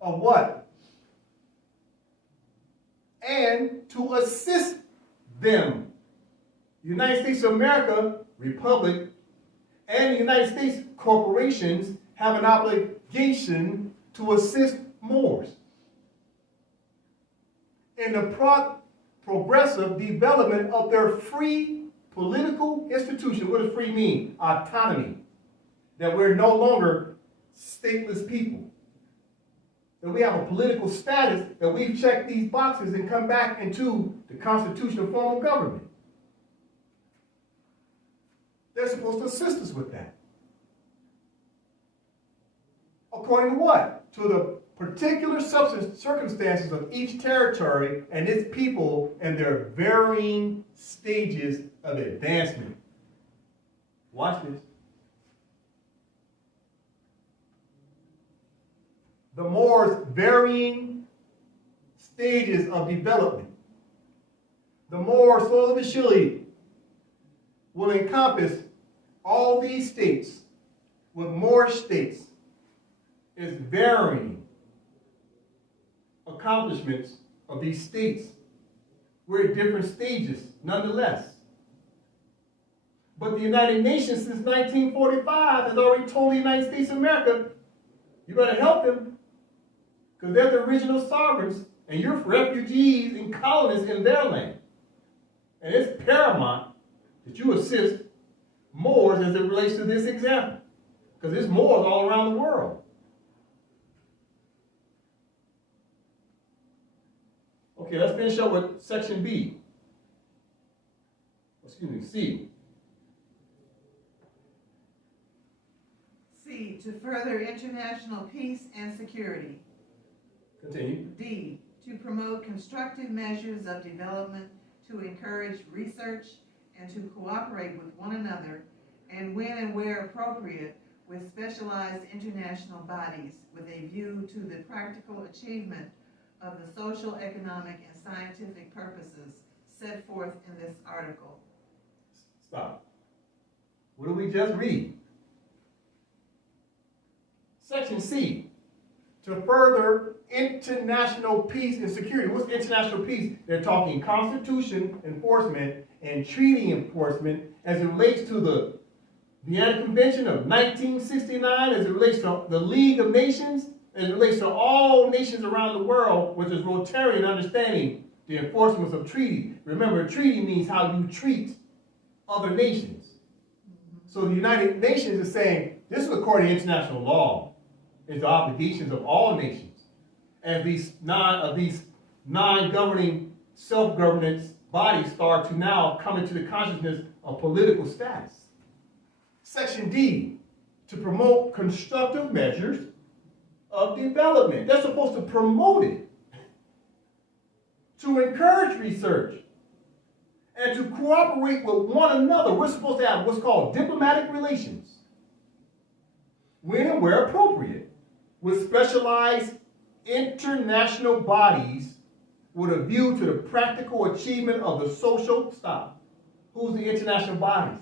Of what? And to assist them. The United States of America, Republic, and the United States corporations have an obligation to assist Moors in the progressive development of their free political institution. What does free mean? Autonomy. That we're no longer stateless people. That we have a political status, that we've checked these boxes and come back into the constitutional form of government. They're supposed to assist us with that. According to what? To the particular circumstances of each territory and its people and their varying stages of advancement. Watch this. The Moors' varying stages of development. The Moors, soil of Chile, will encompass all these states with Moorish states is varying accomplishments of these states. We're at different stages, nonetheless. But the United Nations since 1945 has already told the United States of America, you better help them, because they're the original sovereigns, and you're refugees and colonists in their land. And it's paramount that you assist Moors as it relates to this example, because there's Moors all around the world. Okay, let's finish up with section B. Excuse me, C. C, to further international peace and security. Continue. D, to promote constructive measures of development, to encourage research, and to cooperate with one another, and when and where appropriate, with specialized international bodies, with a view to the practical achievement of the social, economic, and scientific purposes set forth in this article. Stop. What did we just read? Section C, to further international peace and security. What's international peace? They're talking constitution enforcement and treaty enforcement as it relates to the Vienna Convention of 1969 as it relates to the League of Nations, as it relates to all nations around the world, which is Rotarian understanding the enforcement of treaty. Remember, a treaty means how you treat other nations. So the United Nations is saying, this is according to international law, is the obligations of all nations. As these non-governing self-governance bodies start to now come into the consciousness of political status. Section D, to promote constructive measures of development. They're supposed to promote it, to encourage research, and to cooperate with one another. We're supposed to have what's called diplomatic relations, when and where appropriate, with specialized international bodies with a view to the practical achievement of the social stop. Who's the international bodies?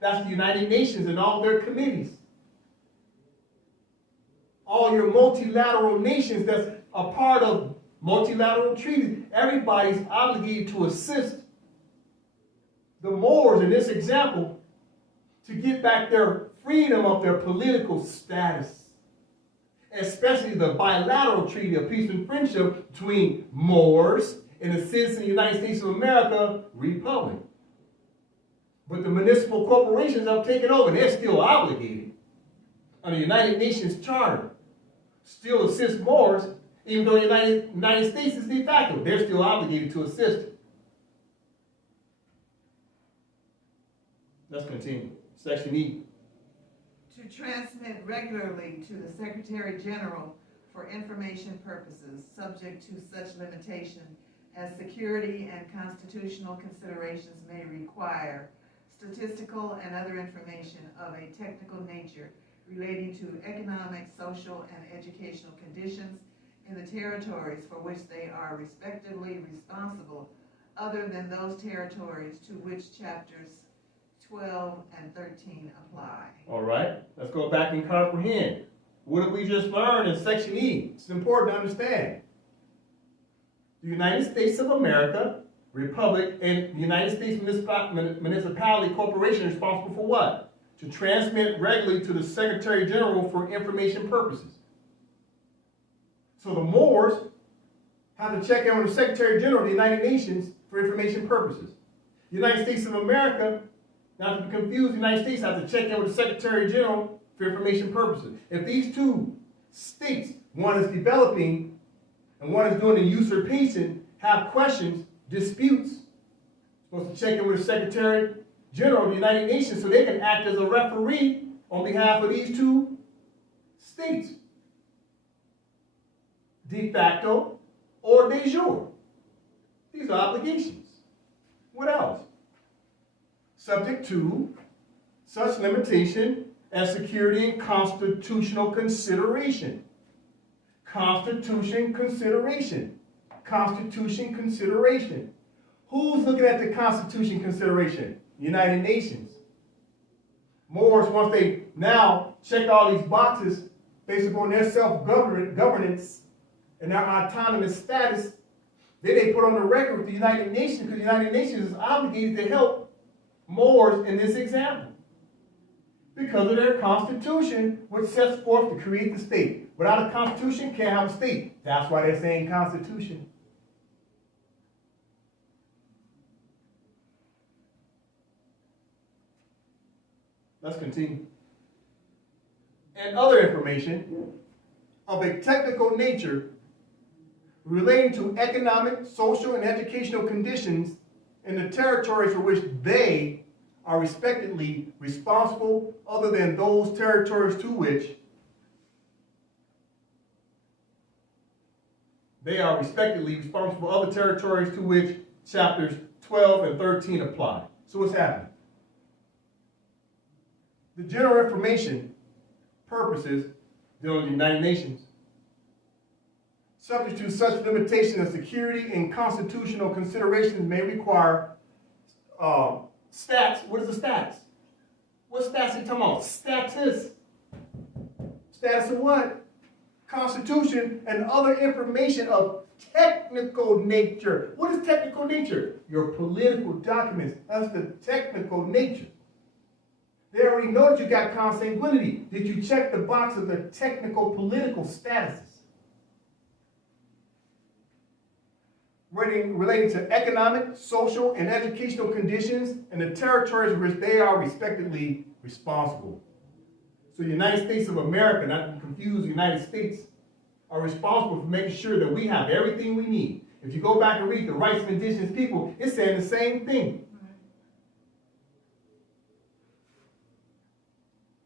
That's the United Nations and all their committees. All your multilateral nations that's a part of multilateral treaties. Everybody's obligated to assist the Moors in this example to get back their freedom of their political status. Especially the bilateral treaty of peace and friendship between Moors and the citizens of the United States of America Republic. But the municipal corporations have taken over. They're still obligated under the United Nations Charter. Still assist Moors, even though the United States is de facto. They're still obligated to assist. Let's continue. Section E. To transmit regularly to the Secretary General for information purposes, subject to such limitation as security and constitutional considerations may require, statistical and other information of a technical nature relating to economic, social, and educational conditions in the territories for which they are respectively responsible, other than those territories to which chapters 12 and 13 apply. All right, let's go back and comprehend. What did we just learn in Section E? It's important to understand. The United States of America, Republic, and the United States Municipality Corporation are responsible for what? To transmit regularly to the Secretary General for information purposes. So the Moors have to check in with the Secretary General of the United Nations for information purposes. The United States of America, not to be confused, the United States has to check in with the Secretary General for information purposes. If these two states, one is developing and one is doing a usurpation, have questions, disputes, supposed to check in with the Secretary General of the United Nations so they can act as a referee on behalf of these two states, de facto or de jure. These are obligations. What else? Subject to such limitation as security and constitutional consideration. Constitution consideration. Constitution consideration. Who's looking at the Constitution consideration? United Nations. Moors, once they now check all these boxes based upon their self-governance and their autonomous status, then they put on the record with the United Nations, because the United Nations is obligated to help Moors in this example because of their constitution, which sets forth to create the state. Without a constitution, can't have a state. That's why they're saying constitution. Let's continue. And other information of a technical nature relating to economic, social, and educational conditions in the territories for which they are respectively responsible, other than those territories to which they are respectively responsible, other territories to which chapters 12 and 13 apply. So what's happening? The general information purposes dealing with the United Nations, subject to such limitation as security and constitutional considerations may require stats. What is the stats? What stats are you talking about? Status. Status of what? Constitution and other information of technical nature. What is technical nature? Your political documents. That's the technical nature. They already know that you got consanguinity. Did you check the box of the technical political statuses? Relating to economic, social, and educational conditions and the territories which they are respectively responsible. So the United States of America, not to confuse the United States, are responsible for making sure that we have everything we need. If you go back and read the rights of indigenous people, it's saying the same thing.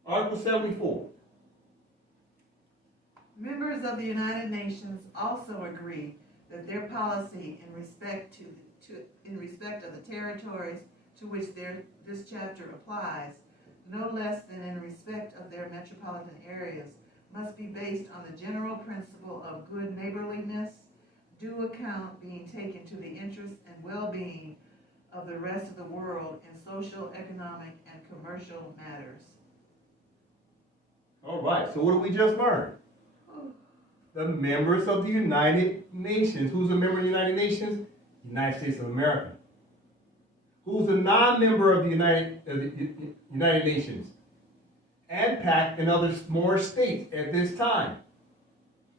Article 74. Members of the United Nations also agree that their policy in respect of the territories to which this chapter applies, no less than in respect of their metropolitan areas, must be based on the general principle of good neighborliness, due account being taken to the interests and well-being of the rest of the world in social, economic, and commercial matters. All right, so what did we just learn? The members of the United Nations. Who's a member of the United Nations? United States of America. Who's a non-member of the United Nations? AMPAC and other more states at this time.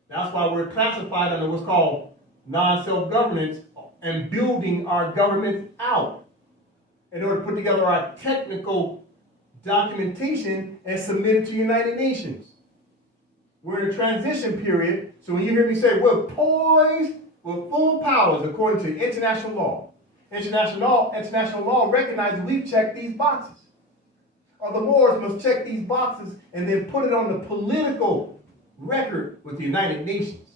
That's why we're classified under what's called non-self-governance and building our government out in order to put together our technical documentation and submit it to the United Nations. We're in a transition period, so when you hear me say we're poised with full powers according to international law, international law recognizes we've checked these boxes. Or the Moors must check these boxes and then put it on the political record with the United Nations.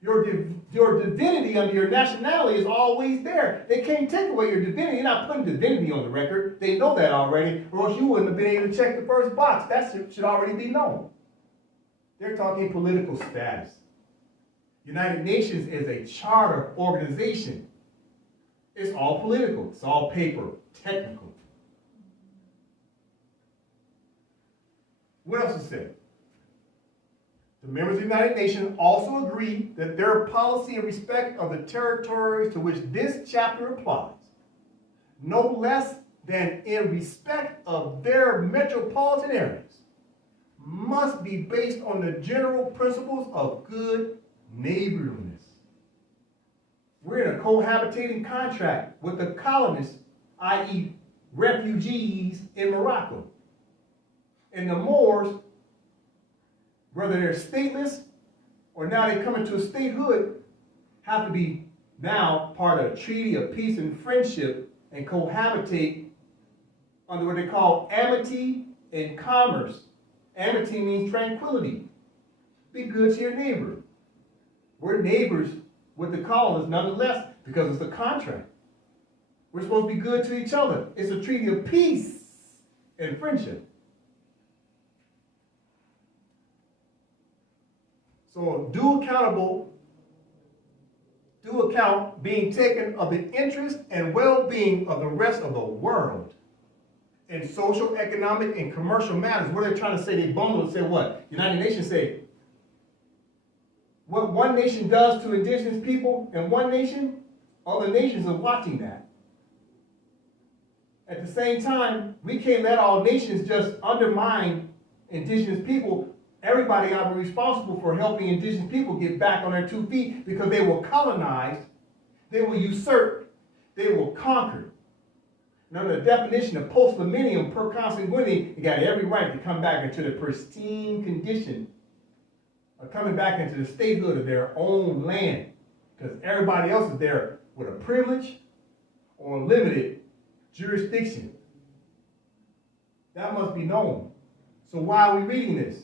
Your divinity under your nationality is always there. They can't take away your divinity. You're not putting divinity on the record. They know that already, or else you wouldn't have been able to check the first box. That should already be known. They're talking political status. United Nations is a charter organization. It's all political. It's all paper, technical. What else is said? The members of the United Nations also agree that their policy in respect of the territories to which this chapter applies, no less than in respect of their metropolitan areas, must be based on the general principles of good neighborliness. We're in a cohabitating contract with the colonists, i.e. refugees in Morocco. And the Moors, whether they're stateless or now they come into a statehood, have to be now part of a treaty of peace and friendship and cohabitate under what they call amity and commerce. Amity means tranquility. Be good to your neighbor. We're neighbors with the colonists nonetheless because it's a contract. We're supposed to be good to each other. It's a treaty of peace and friendship. So due account being taken of the interest and well-being of the rest of the world in social, economic, and commercial matters. What they're trying to say, they bundle and say what? United Nations say, what one nation does to indigenous people in one nation, other nations are watching that. At the same time, we can't let all nations just undermine indigenous people. Everybody ought to be responsible for helping indigenous people get back on their 2 feet because they were colonized, they were usurped, they were conquered. And under the definition of post-millennium per consanguinity, you got every right to come back into the pristine condition of coming back into the statehood of their own land because everybody else is there with a privilege or limited jurisdiction. That must be known. So why are we reading this?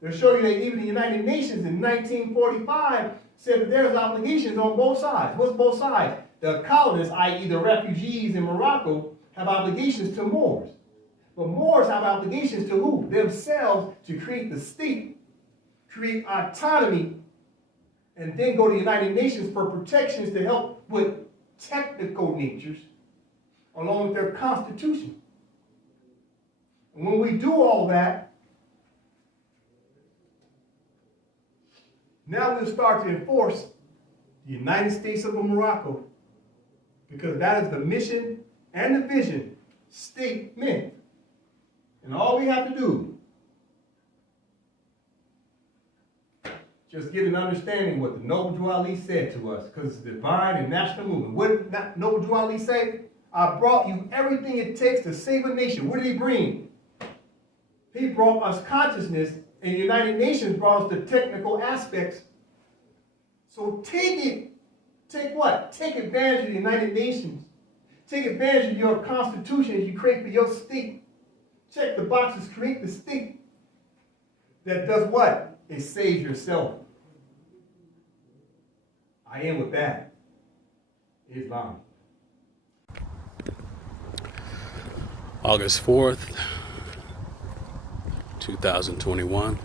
They'll show you that even the United Nations in 1945 said that there's obligations on both sides. What's both sides? The colonists, i.e. the refugees in Morocco, have obligations to Moors. But Moors have obligations to who? Themselves, to create the state, create autonomy, and then go to the United Nations for protections to help with technical natures along with their constitution. And when we do all that, now we'll start to enforce the United States of Morocco because that is the mission and the vision statement And all we have to do, just get an understanding what the Noble Drew Ali said to us, because it's divine and national movement. What did Noble Drew Ali say? I brought you everything it takes to save a nation. What did he bring? He brought us consciousness, and the United Nations brought us the technical aspects. So take what? Take advantage of the United Nations. Take advantage of your constitution as you create for your state. Check the boxes, create the state that does what? It saves yourself. I end with that. Islam. August 4th, 2021.